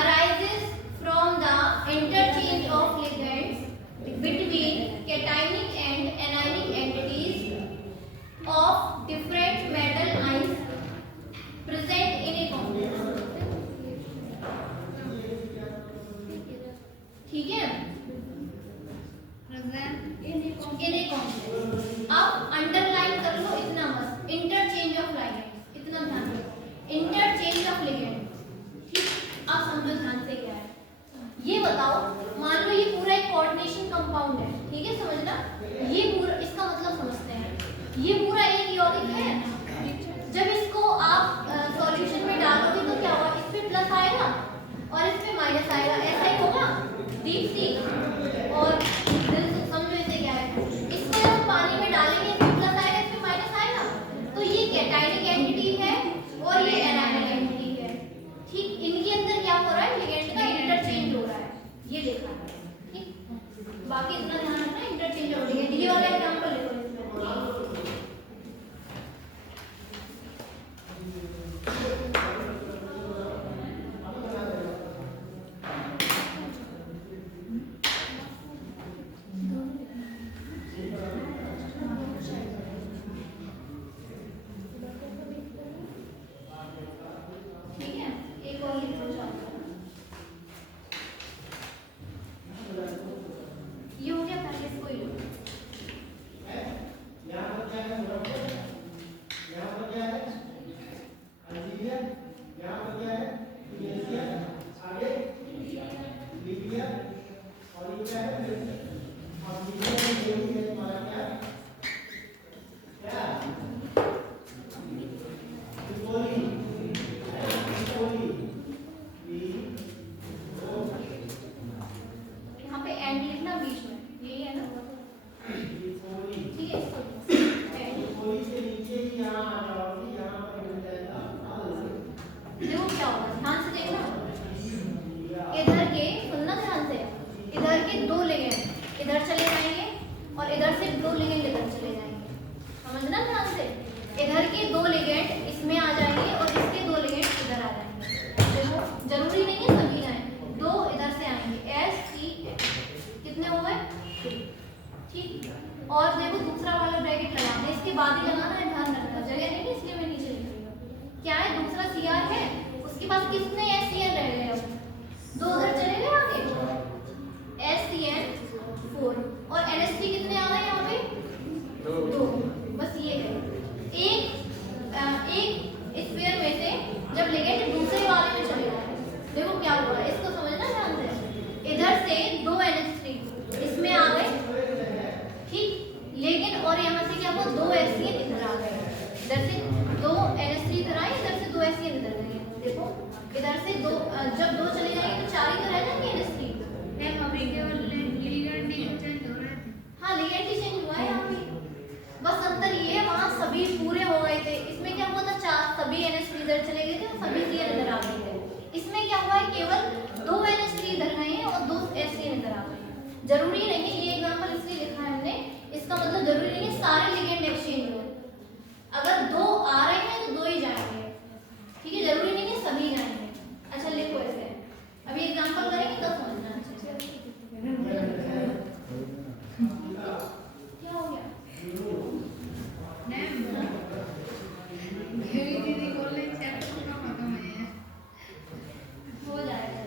arises from the interchange of ligands between cationic and anionic entities of different metal ions present in a complex। ठीक है, प्रेजेंट in a complex। अब अंडरलाइन कर लो इतना बस, इंटरचेंज ऑफ लिगेंड्स, इतना ध्यान रखो, इंटरचेंज ऑफ लिगेंड्स। ठीक, अब समझो ध्यान से क्या है, ये बताओ, मान लो ये पूरा एक कोऑर्डिनेशन कंपाउंड है, ठीक है, समझना, ये पूरा, इसका मतलब समझते हैं, ये पूरा एक यौगिक है। जब इसको आप सॉल्यूशन में डालोगे तो क्या होगा, इस पे प्लस आएगा और इस पे माइनस आएगा, ऐसा ही होगा डीप सी। और समझो इसे क्या है, इसको जब पानी में डालेंगे इस पे प्लस आएगा, इस पे माइनस आएगा, तो ये कैटायनिक एंटिटी है और ये एनायनिक एंटिटी है। ठीक, इनके अंदर क्या हो रहा है, लिगेंड का इंटरचेंज हो रहा है, ये देखा है। ठीक, बाकी इतना ध्यान रखना, इंटरचेंज ऑफ लिगेंड। ये वाला एग्जांपल लिखो इसमें। ठीक है, एक और लिखो चाहता हूँ, ये हो गया, पहले इसको ही लो। यहाँ पे एंड लिखना बीच में, यही है ना, ठीक है, इसको देखो क्या होगा, ध्यान से देखना, इधर के, सुनना ध्यान से, इधर के दो लिगेंड इधर चले जाएंगे और इधर से दो लिगेंड इधर चले जाएंगे, समझना ध्यान से, इधर के दो लिगेंड इसमें आ जाएंगे और इसके दो लिगेंड इधर आ जाएंगे। देखो जरूरी नहीं है सभी जाएं, दो इधर से आएंगे, SC कितने हो गए, ठीक। और देखो दूसरा वाला ब्रैकेट लगाना है, इसके बाद ही लगाना है, ध्यान रखना, जगह नहीं इसलिए मैं नीचे लिख रही हूँ। क्या है, दूसरा CR है, उसके पास कितने SCN रह गए, अब दो उधर चले गए आगे, SCN4 और NH3 कितने आ गए यहाँ पे, दो, बस ये है। एक स्फीयर में से जब लिगेंड दूसरे वाले में चले गए, देखो क्या हुआ, इसको समझना ध्यान से, इधर से दो NH3 इसमें आ गए, ठीक, लेकिन और यहाँ से क्या हुआ, दो SCN इधर आ गए, इधर से दो NH3 इधर आए, इधर से दो SCN इधर गए। देखो इधर से दो, जब दो चले जाएंगे तो चार ही तो रह जाएंगे NH3। हाँ, लिगेंड ही चेंज हुआ है यहाँ पे, बस अंतर ये है, वहाँ सभी पूरे हो गए थे, इसमें क्या हुआ था, चार, सभी NH3 इधर चले गए थे, सभी CN इधर आ गए थे। इसमें क्या हुआ है, केवल दो NH3 इधर गए हैं और दो SCN इधर आ गए हैं। जरूरी नहीं है, ये एग्जांपल इसलिए लिखा है हमने, इसका मतलब जरूरी नहीं है सारे लिगेंड एक्सचेंज हो, अगर दो आ रहे हैं तो दो ही जाएंगे, ठीक है, जरूरी नहीं है सभी जाएंगे। अच्छा लिखो ऐसे, अभी एग्जांपल करेंगे तब समझना अच्छे से। क्या हो गया, हो जाएगा।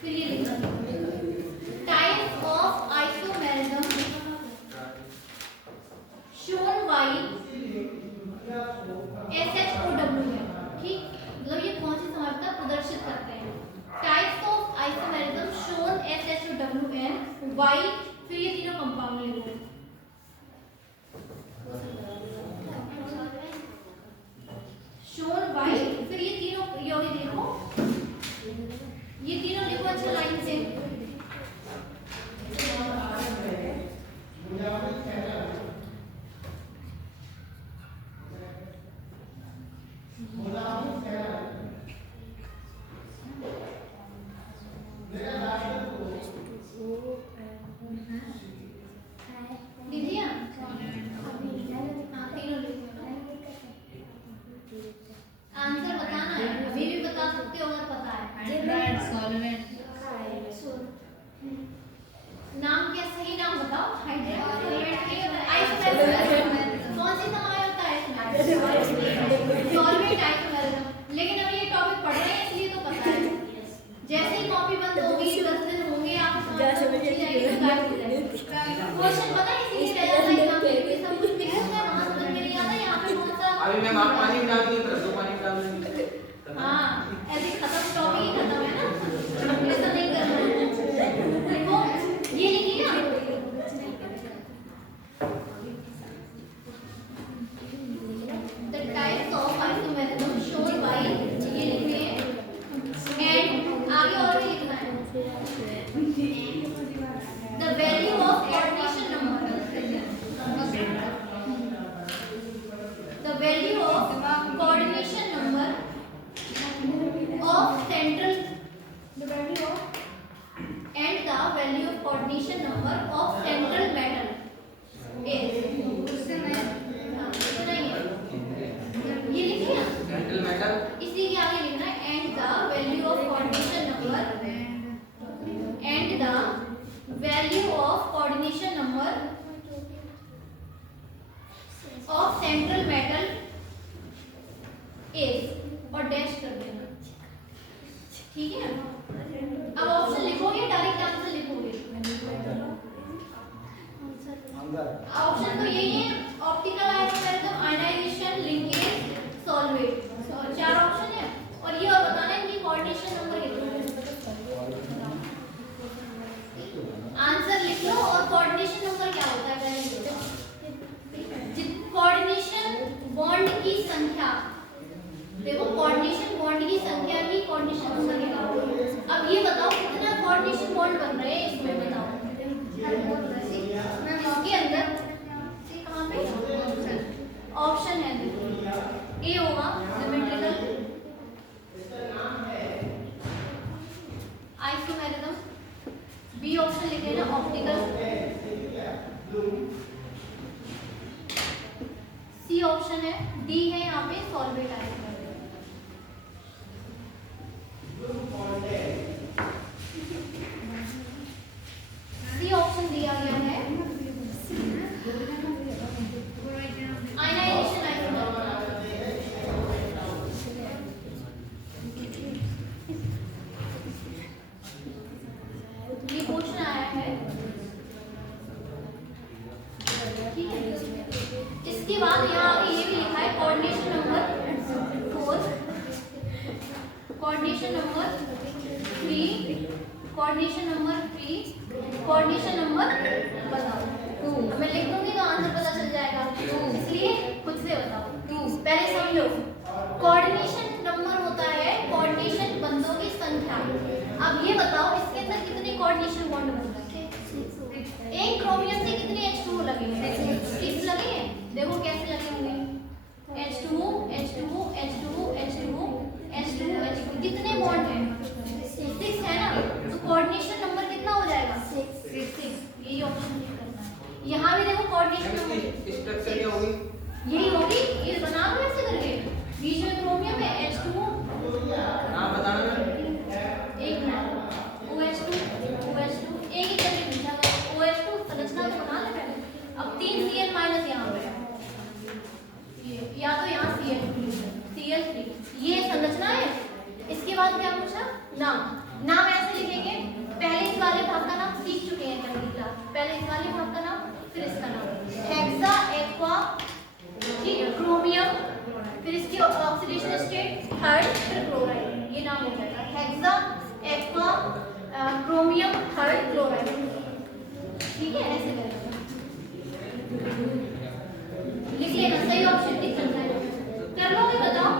फिर ये लिखना types of isomerism shown by SHOW है, ठीक, मतलब ये कौन सी समानता प्रदर्शित करते हैं। Types of isomerism shown SHOWN by, फिर ये तीनों कंपाउंड लिखो। शोन वाई, फिर ये तीनों यौगिक लिखो, ये तीनों लिखो अच्छा लाइन से। दीजिए आंसर बताना है, अभी भी बता सकते हो अगर पता है। नाम क्या, सही नाम बताओ। कौन सी दवाई होता है इसमें? Solvent isomerism. लेकिन अभी ये टॉपिक पढ़ रहे हैं इसलिए तो पता है। जैसे ही कॉपी बंद होगी 10 दिन होंगे आप क्वेश्चन पता है इसीलिए रह जाता है एग्जाम में, क्योंकि सब कुछ मिक्स है, वहां समझ में नहीं आता, यहाँ पे कौन सा। अभी मैम आप पानी डाल दिए, कर दो पानी डाल देंगे। हाँ ऐसे खत्म, टॉपिक ही खत्म है ना, ऐसा नहीं करना है। देखो ये लिखिए ना, the types of isomerism shown by, ये लिखिए एंड आगे और भी लिखना है। The value of coordination number, the value of coordination number of central, the value of and the value of coordination number of central metal is, इतना ही है, ये लिखिए ना, सेंट्रल मेटल, इसी के आगे लिखना है and the value of coordination number and the value of coordination number of central metal is, और डैश कर देना, ठीक है। अब ऑप्शन लिखोगे डायरेक्ट आंसर लिखोगे? ऑप्शन तो यही है, optical isomerism, ionization, linkage, solvate, 4 option है। और ये और बताना है कि कोऑर्डिनेशन नंबर कितना है। आंसर लिख लो, और कोऑर्डिनेशन नंबर क्या होता है कोऑर्डिनेशन बॉन्ड की संख्या, देखो कोऑर्डिनेशन बॉन्ड की संख्या की कोऑर्डिनेशन नंबर निकालो। अब ये बताओ कितना कोऑर्डिनेशन बॉन्ड बन रहे हैं इसमें, बताओ इसके अंदर कहाँ पे ऑप्शन है, देखो ए होगा सिमेट्रिकल आइसोमेरिज्म, बी ऑप्शन लिख लेना ऑप्टिकल, सी ऑप्शन है, डी है यहाँ पे सॉल्वेट आइसोमेरिज्म। सी ऑप्शन दिया गया है आयनाइजेशन आइसोमेरिज्म। ये क्वेश्चन आया है, ठीक है। इसके बाद यहाँ आगे ये भी लिखा है coordination number 4, coordination number 3, coordination number 3, coordination number बताओ। मैं लिख दूंगी तो आंसर पता चल जाएगा, इसलिए खुद से बताओ। पहले समझो, कोऑर्डिनेशन नंबर होता है कोऑर्डिनेशन बंदों की संख्या। अब ये बताओ इसके अंदर कितने कोऑर्डिनेशन बॉन्ड बन रखे हैं? एक क्रोमियम से कितने H2O लगे हैं? 6 लगे हैं। देखो कैसे लगे होंगे, H2O H2O H2O H2O H2O H2O, कितने बॉन्ड हैं? 6 है ना, तो कोऑर्डिनेशन नंबर कितना हो जाएगा? 6। यही ऑप्शन करना है। यहाँ भी देखो कोऑर्डिनेशन नंबर स्ट्रक्चर क्या होगी? यही होगी, ये बना दो ऐसे करके, बीच में क्रोमियम है H2O, नाम बताना है, एक मिनट, OH2 OH2, एक ही करके पूछा गया, OH2 संरचना तो बना ले पहले। अब 3 Cl माइनस यहाँ पे है, या तो यहाँ Cl3, ये संरचना है। इसके बाद क्या पूछा? नाम, नाम ऐसे लिखेंगे ऑक्सीडेशन स्टेट थर्ड, फिर क्लोराइड, ये नाम हो जाएगा hexa aqua chromium third chloride. ठीक है, ऐसे करेंगे, लिख लेना, सही ऑप्शन टिक करना है। कर लोगे बताओ?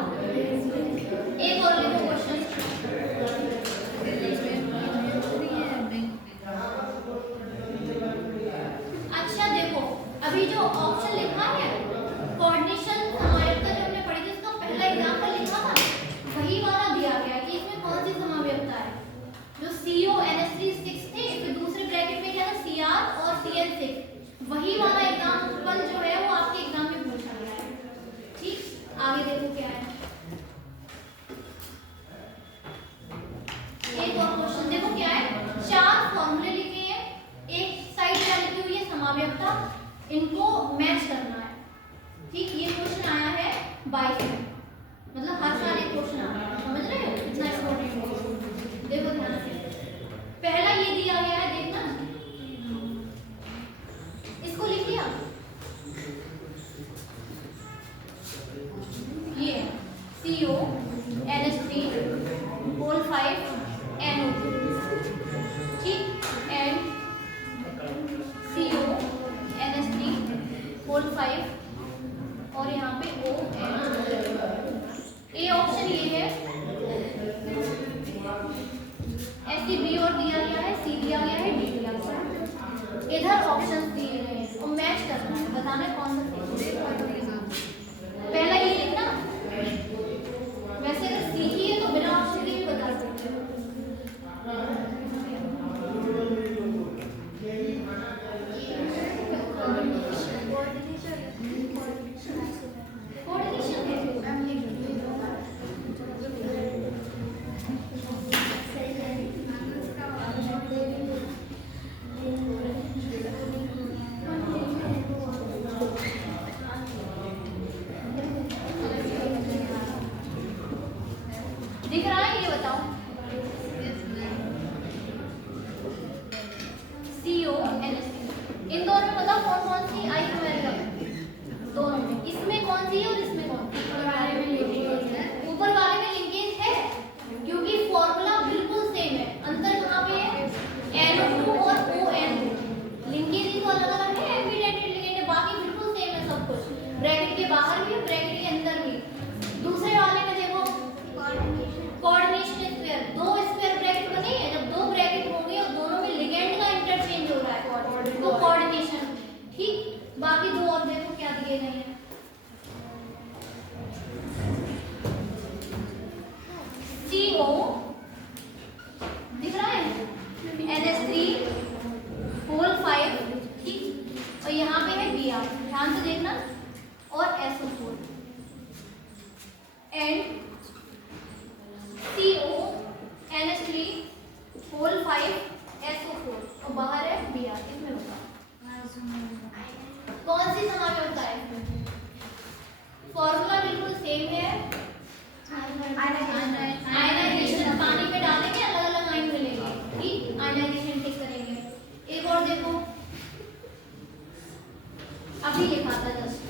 एक और लिखो क्वेश्चन। अच्छा देखो, अभी जो ऑप्शन लिखा है कोऑर्डिनेशन समायोजकता जो हमने पढ़ी थी उसका पहला एग्जांपल लिखा था, वही वाला दिया गया है कि इसमें कौन सी समायोजकता है। जो CONH3 थे, फिर दूसरे ब्रैकेट में क्या था Cr और Cl6, वही वाला एग्जांपल जो है वो आपके एग्जाम में पूछा गया है। ठीक, आगे देखो क्या है। एक और क्वेश्चन देखो क्या है, 4 फॉर्मूले लिखे हैं, एक साइड क्या लिखी हुई है समायोजकता, इनको मैच करना है। ठीक, ये क्वेश्चन आया है 22 में, मतलब हर साल एक क्वेश्चन आता है, समझ रहे हो कितना इंपॉर्टेंट है। देखो ध्यान से, पहला ये दिया गया है, देखना इसको लिख लिया, ये CONH3 होल 5 NO2, ठीक, एंड CONH3 होल 5 और यहाँ पे ONO। ए ऑप्शन ये है, ऐसे बी और दिया गया है, सी दिया गया है, डी दिया गया है, इधर ऑप्शन दिए गए हैं और मैच करना है, बताना है कौन सा सही है। पहला ये लिखना, वैसे अगर सी ही है तो बिना ऑप्शन के भी बता सकते हो। दिख रहा है, ये बताओ। CONH3, इन दोनों में बताओ कौन कौन सी आइसोमेरिक, दोनों में, इसमें कौन सी है और इसमें कौन सी? ऊपर वाले में लिंकेज है, क्योंकि फॉर्मूला बिल्कुल सेम है, अंतर कहाँ पे है, NO2 और ON2, लिंकेज ही तो अलग अलग है, एम्बिडेंटेड लिगेंड है, बाकी बिल्कुल सेम है सब कुछ, ब्रैकेट के बाहर भी ब्रैकेट के अंदर भी। दूसरे वाले में देखो कोऑर्डिनेशन स्क्वायर, 2 स्क्वायर ब्रैकेट बने हैं, जब 2 ब्रैकेट होंगे और दोनों में लिगेंड का इंटरचेंज हो रहा है तो कोऑर्डिनेशन। ठीक, बाकी 2 और देखो क्या दिए गए हैं, CO दिख रहा है, NH3 होल 5, ठीक, और यहाँ पे है Br, ध्यान से देखना, और SO4 and CONH3 whole 5 SO4 और बाहर है Br, इसमें बताओ कौन सी समायोजकता है इसमें? फॉर्मूला बिल्कुल सेम है, आयनाइजेशन पानी में डालेंगे अलग अलग आयन मिलेंगे, ठीक, आयनाइजेशन टिक करेंगे। एक और देखो, अभी लिखा था जस्ट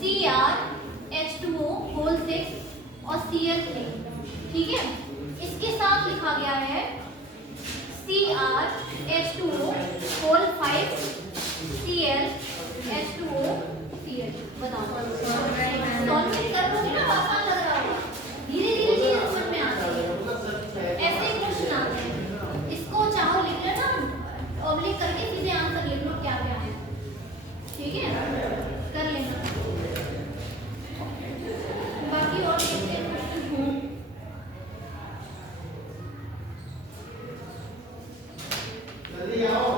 CrH2O होल 6 और Cl3, ठीक है, इसके साथ लिखा गया है CrH2O होल 5 ClH2O Cl, बताओ सॉल्व कर लोगे ना, आसान लग रहा होगा, धीरे धीरे चीजें समझ में आती है, ऐसे क्वेश्चन आते हैं, इसको चाहो लिख लेना, ऑब्लिक करके सीधे आंसर लिख लो क्या क्या है, ठीक है, कर लेना, बाकी और देखते हैं क्वेश्चन। जल्दी आओ,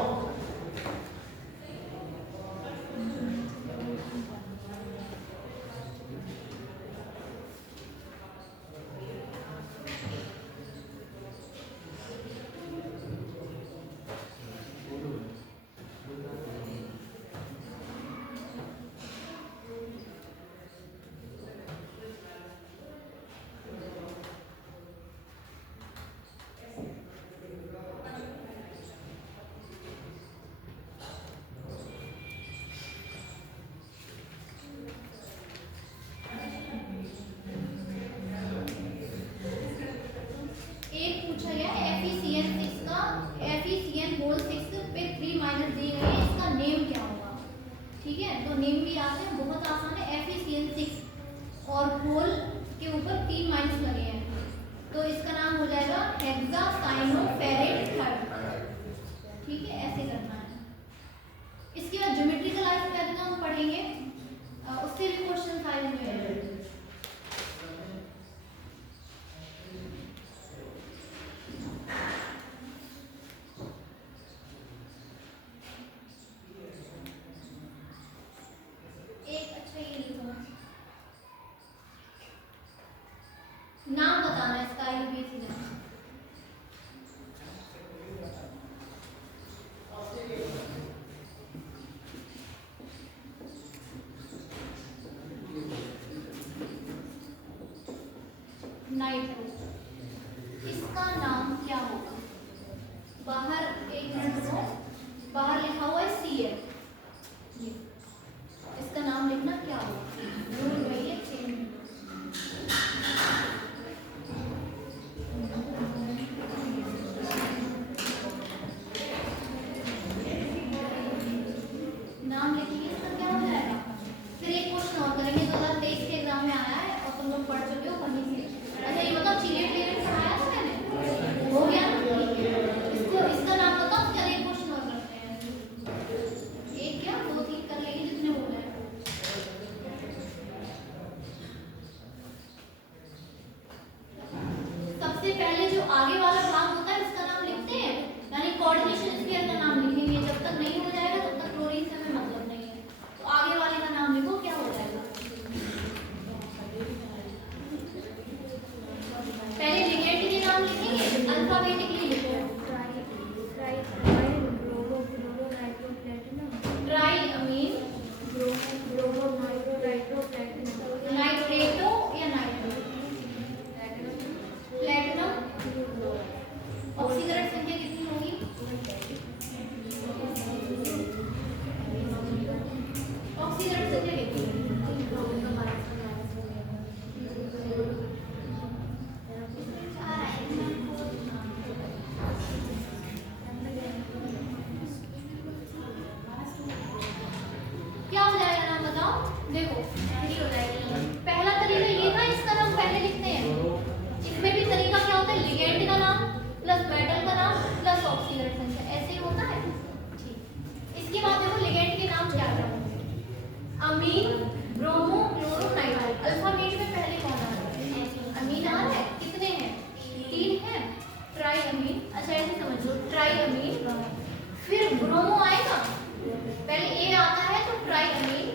निकालते हैं, बहुत आसान है। FeCN6 और होल के ऊपर 3 माइनस लगे हैं, तो इसका नाम हो जाएगा हेक्सासाइनोफेरेट थर्ड। ठीक है, ऐसे करना है। इसके बाद ज्योमेट्रिकल आइसोमेरिज्म हम पढ़ेंगे, उससे भी क्वेश्चन आए हुए हैं। एक अच्छा ये लिखो, नाम बताना है इसका, IUPAC का। नाइट्रो, इसका नाम क्या होगा? बाहर एक मिनट रुको, बाहर लिखा हुआ है CL, ये इसका नाम लिखना क्या होगा? भूल गई है, चेंज नाम लिखिए, इसका क्या हो जाएगा? फिर एक क्वेश्चन और करेंगे, 2023 के एग्जाम में आया है और तुम लोग पढ़ चुके हो वहीं से। अच्छा ये बताओ, चिलियट लेवल पढ़ाया था मैंने, हो गया ना? इसको इसका नाम बताओ, क्या एक क्वेश्चन और करते हैं, एक क्या 2-3 कर लेंगे जितने हो जाए। सबसे पहले जो आगे वाला भाग होता है उसका नाम लिखते हैं, यानी कोऑर्डिनेशन स्फीयर का नाम लिखेंगे। जब तक नहीं हो जाएगा तब तक क्लोरीन से हमें मतलब नहीं है, तो आगे वाले का नाम लिखो, क्या हो जाएगा? पहले लिगेंड के नाम लिखेंगे, अल्फाबेटिकली लिखो। ट्राई अमीन, नाइट्रेटो या नाइट्रो, प्लेटिनम, ऑक्सीकरण संख्या कितनी होगी? ऑक्सीकरण संख्या कितनी होगी? क्या हो जाएगा नाम बताओ? देखो ये हो जाएगा, पहला तरीका ये था, इसका नाम पहले लिखते हैं। इसमें भी तरीका क्या होता है? लिगेंड का नाम प्लस मेटल का नाम प्लस ऑक्सीकरण संख्या, ऐसे ही होता है। ठीक, इसके बाद देखो लिगेंड के नाम क्या क्या होंगे? अमीन, ब्रोमो, क्लोरो, नाइट्रो। अल्फाबेट में पहले कौन आ रहा है? अमीन आ रहा है, कितने हैं? 3 हैं। ट्राई अमीन, अच्छा ऐसे समझ लो, ट्राई अमीन, फिर ब्रोमो आएगा, पहले ए आता है तो ट्राई अमीन,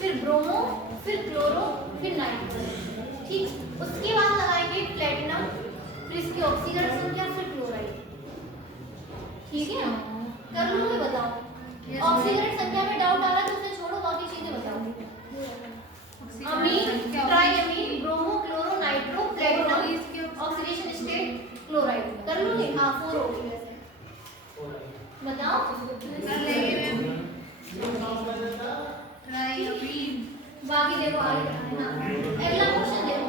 फिर ब्रोमो, फिर क्लोरो, फिर नाइट्रो। ठीक, उसके बाद लगाएंगे प्लेटिनम, फिर इसकी ऑक्सीकरण संख्या, फिर क्लोराइड। ठीक है, कर लोगे? बताओ, ऑक्सीकरण संख्या में डाउट आ रहा है तो उसे छोड़ो, बाकी चीजें बताओ। Ammine, tri ammine, bromo, chloro, nitro, platinum, oxidation state, chloride. कर लोगे? हाँ 4 हो गई वैसे, बताओ। बाकी देखो आगे है ना, अगला क्वेश्चन देखो।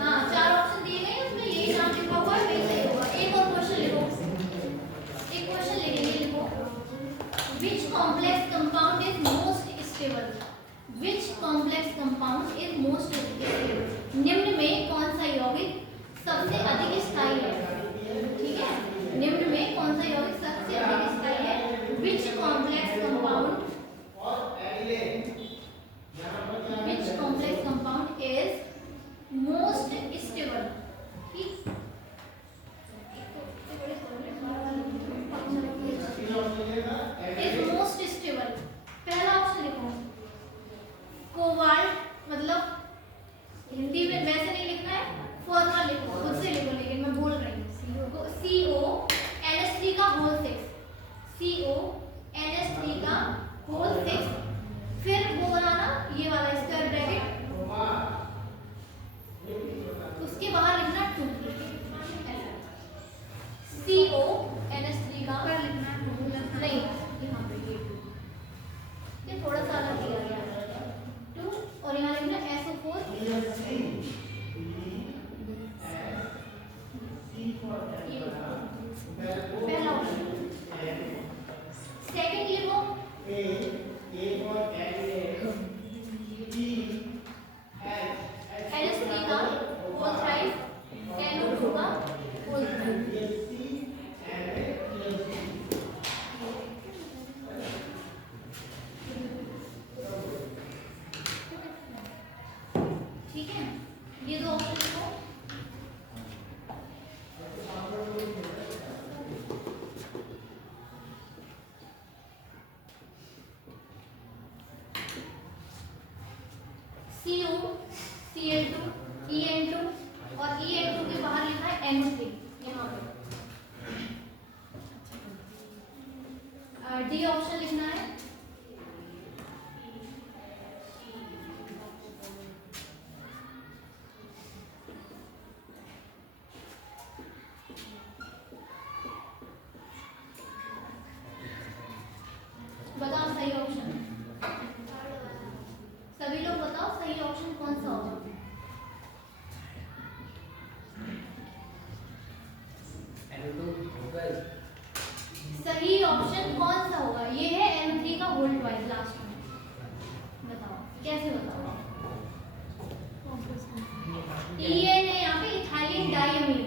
हाँ 4 ऑप्शन दिए गए हैं, उसमें यही नाम लिखा हुआ है, वही सही होगा। एक और क्वेश्चन लिखो, एक क्वेश्चन लिखेंगे, लिखो which complex compound is most stable? Which complex compound is most stable? निम्न में कौन सा यौगिक सबसे अधिक स्थायी है? ठीक है, निम्न में कौन सा यौगिक सबसे अधिक स्थायी है? Which complex compound, which complex compound is most stable? ठीक, is most stable। पहला ऑप्शन लिखो कोबाल्ट, मतलब हिंदी में वैसे नहीं लिखना है, फॉर्मूला लिखो, खुद से लिखो, लेकिन मैं बोल रही हूँ CONH3 का होल 6, CONH3 का होल 6, फिर वो बनाना ये वाला स्क्वायर ब्रैकेट, उसके बाहर लिखना 2, CONH3 का नहीं, यहाँ पे ये 2, ये थोड़ा सा अलग किया गया 2, और यहाँ लिखना SO4, पहला ऑप्शन। सेकंड लिखो ये दो ऑप्शन लिखो। CO, Cl2, En2 और En2 के बाहर लिखा है NO3 यहाँ पे। डी ऑप्शन लिखना है। बताओ सही ऑप्शन, सभी लोग बताओ सही ऑप्शन कौन सा होगा। सही ऑप्शन कौन सा होगा? ये है NO3 का वोल्ट वाइज लास्ट में। बताओ कैसे बताओ। EN है यहाँ पे इथाइलिन डाइअमीन,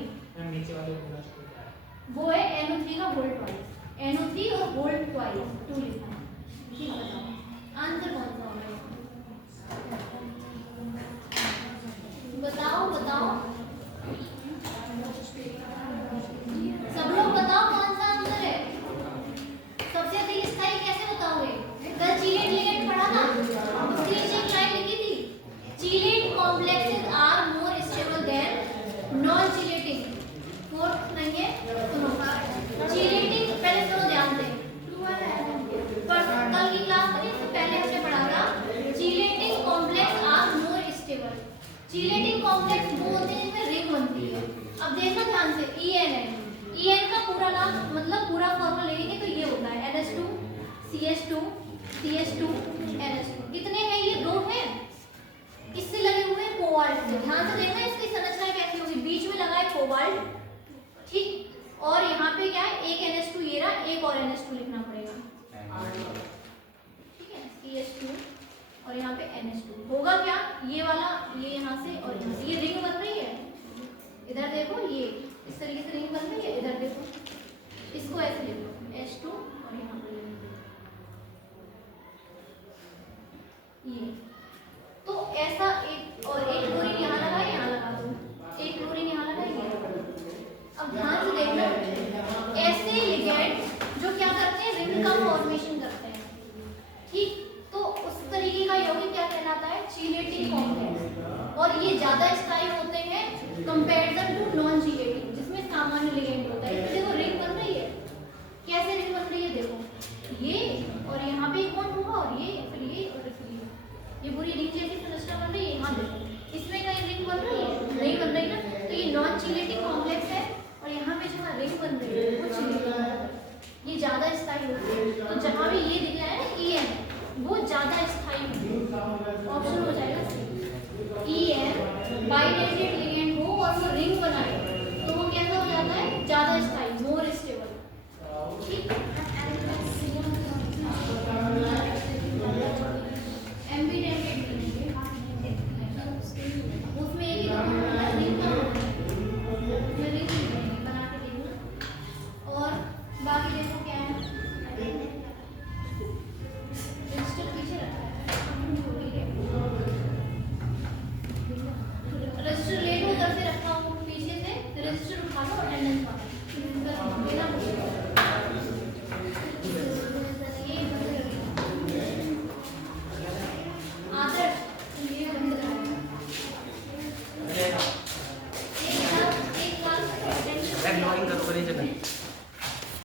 वो है NO3 का वोल्ट वाइज। NO3 और वोल्ट वाइज 2 लिखना है। ठीक बताओ आंसर कौन सा होगा? बताओ बताओ सब लोग बताओ कौन सा आंसर है। सबसे अधिक स्थायी कैसे बताओगे? कल चीलेट लिगेंड पढ़ा था, उसके नीचे एक लाइन लिखी थी, chelate complexes are more stable than non chelating. Fourth नहीं है, सुनो चीलेटिंग पहले सुनो ध्यान से। पर कल की क्लास में इससे पहले हमने पढ़ा था chelating complex are more stable. Chelating complex वो होते हैं जिसमें रिंग बनती है। अब देखना ध्यान से, EN है, EN का पूरा नाम मतलब पूरा फॉर्मूला लेंगे तो ये होता है NH2 CH2 CH2 NH2। कितने हैं ये? 2 हैं। किससे लगे हुए हैं? कोबाल्ट से। ध्यान से देखना इसकी संरचना कैसी होगी। बीच में लगा है कोबाल्ट, ठीक, और यहाँ पे क्या है? एक NH2 ये रहा, एक और NH2 लिखना पड़ेगा, ठीक है, CH2 और यहाँ पे NH2। होगा क्या? ये वाला ये यहाँ से और यहाँ से ये रिंग बन रही है। इधर देखो ये इस तरीके से रिंग बन रही है। इधर देखो इसको ऐसे लिखो H2 और यहाँ पे ये। तो ऐसा एक और एक क्लोरीन यहाँ लगा है, यहाँ लगा दो, एक क्लोरीन यहाँ लगा है, ये लगा दो। अब ध्यान से देखना, ऐसे लिगेंड जो क्या करते हैं? रिंग का फॉर्मेशन करते हैं, ठीक। तो उस तरीके का यौगिक क्या कहलाता है? चीलेटिंग कॉम्प्लेक्स। और ये ज्यादा स्थायी होते हैं कंपैरिजन टू नॉन चीलेटिंग, जिसमें सामान्य लिगेंड होता है। इसमें देखो रिंग बन रही है, कैसे रिंग बन रही है? देखो ये और यहाँ पे एक बॉन्ड होगा और ये फिर ये और फिर ये पूरी रिंग जैसी संरचना बन रही है। यहाँ देखो इसमें कहीं रिंग बन रही है? नहीं बन रही ना, तो ये नॉन चीलेटिंग कॉम्प्लेक्स है। और यहाँ पे जो रिंग बन रही है वो चीलेटिंग, ये ज्यादा स्थायी होती है। तो जहाँ भी ये दिख रहा है ना EN, वो ज्यादा स्थायी ऑप्शन हो जाएगा। EN बाइलेटेड लिगेंड हो और वो रिंग बनाए तो वो कैसा हो जाता है? ज्यादा स्थायी, मोर स्टेबल, ठीक।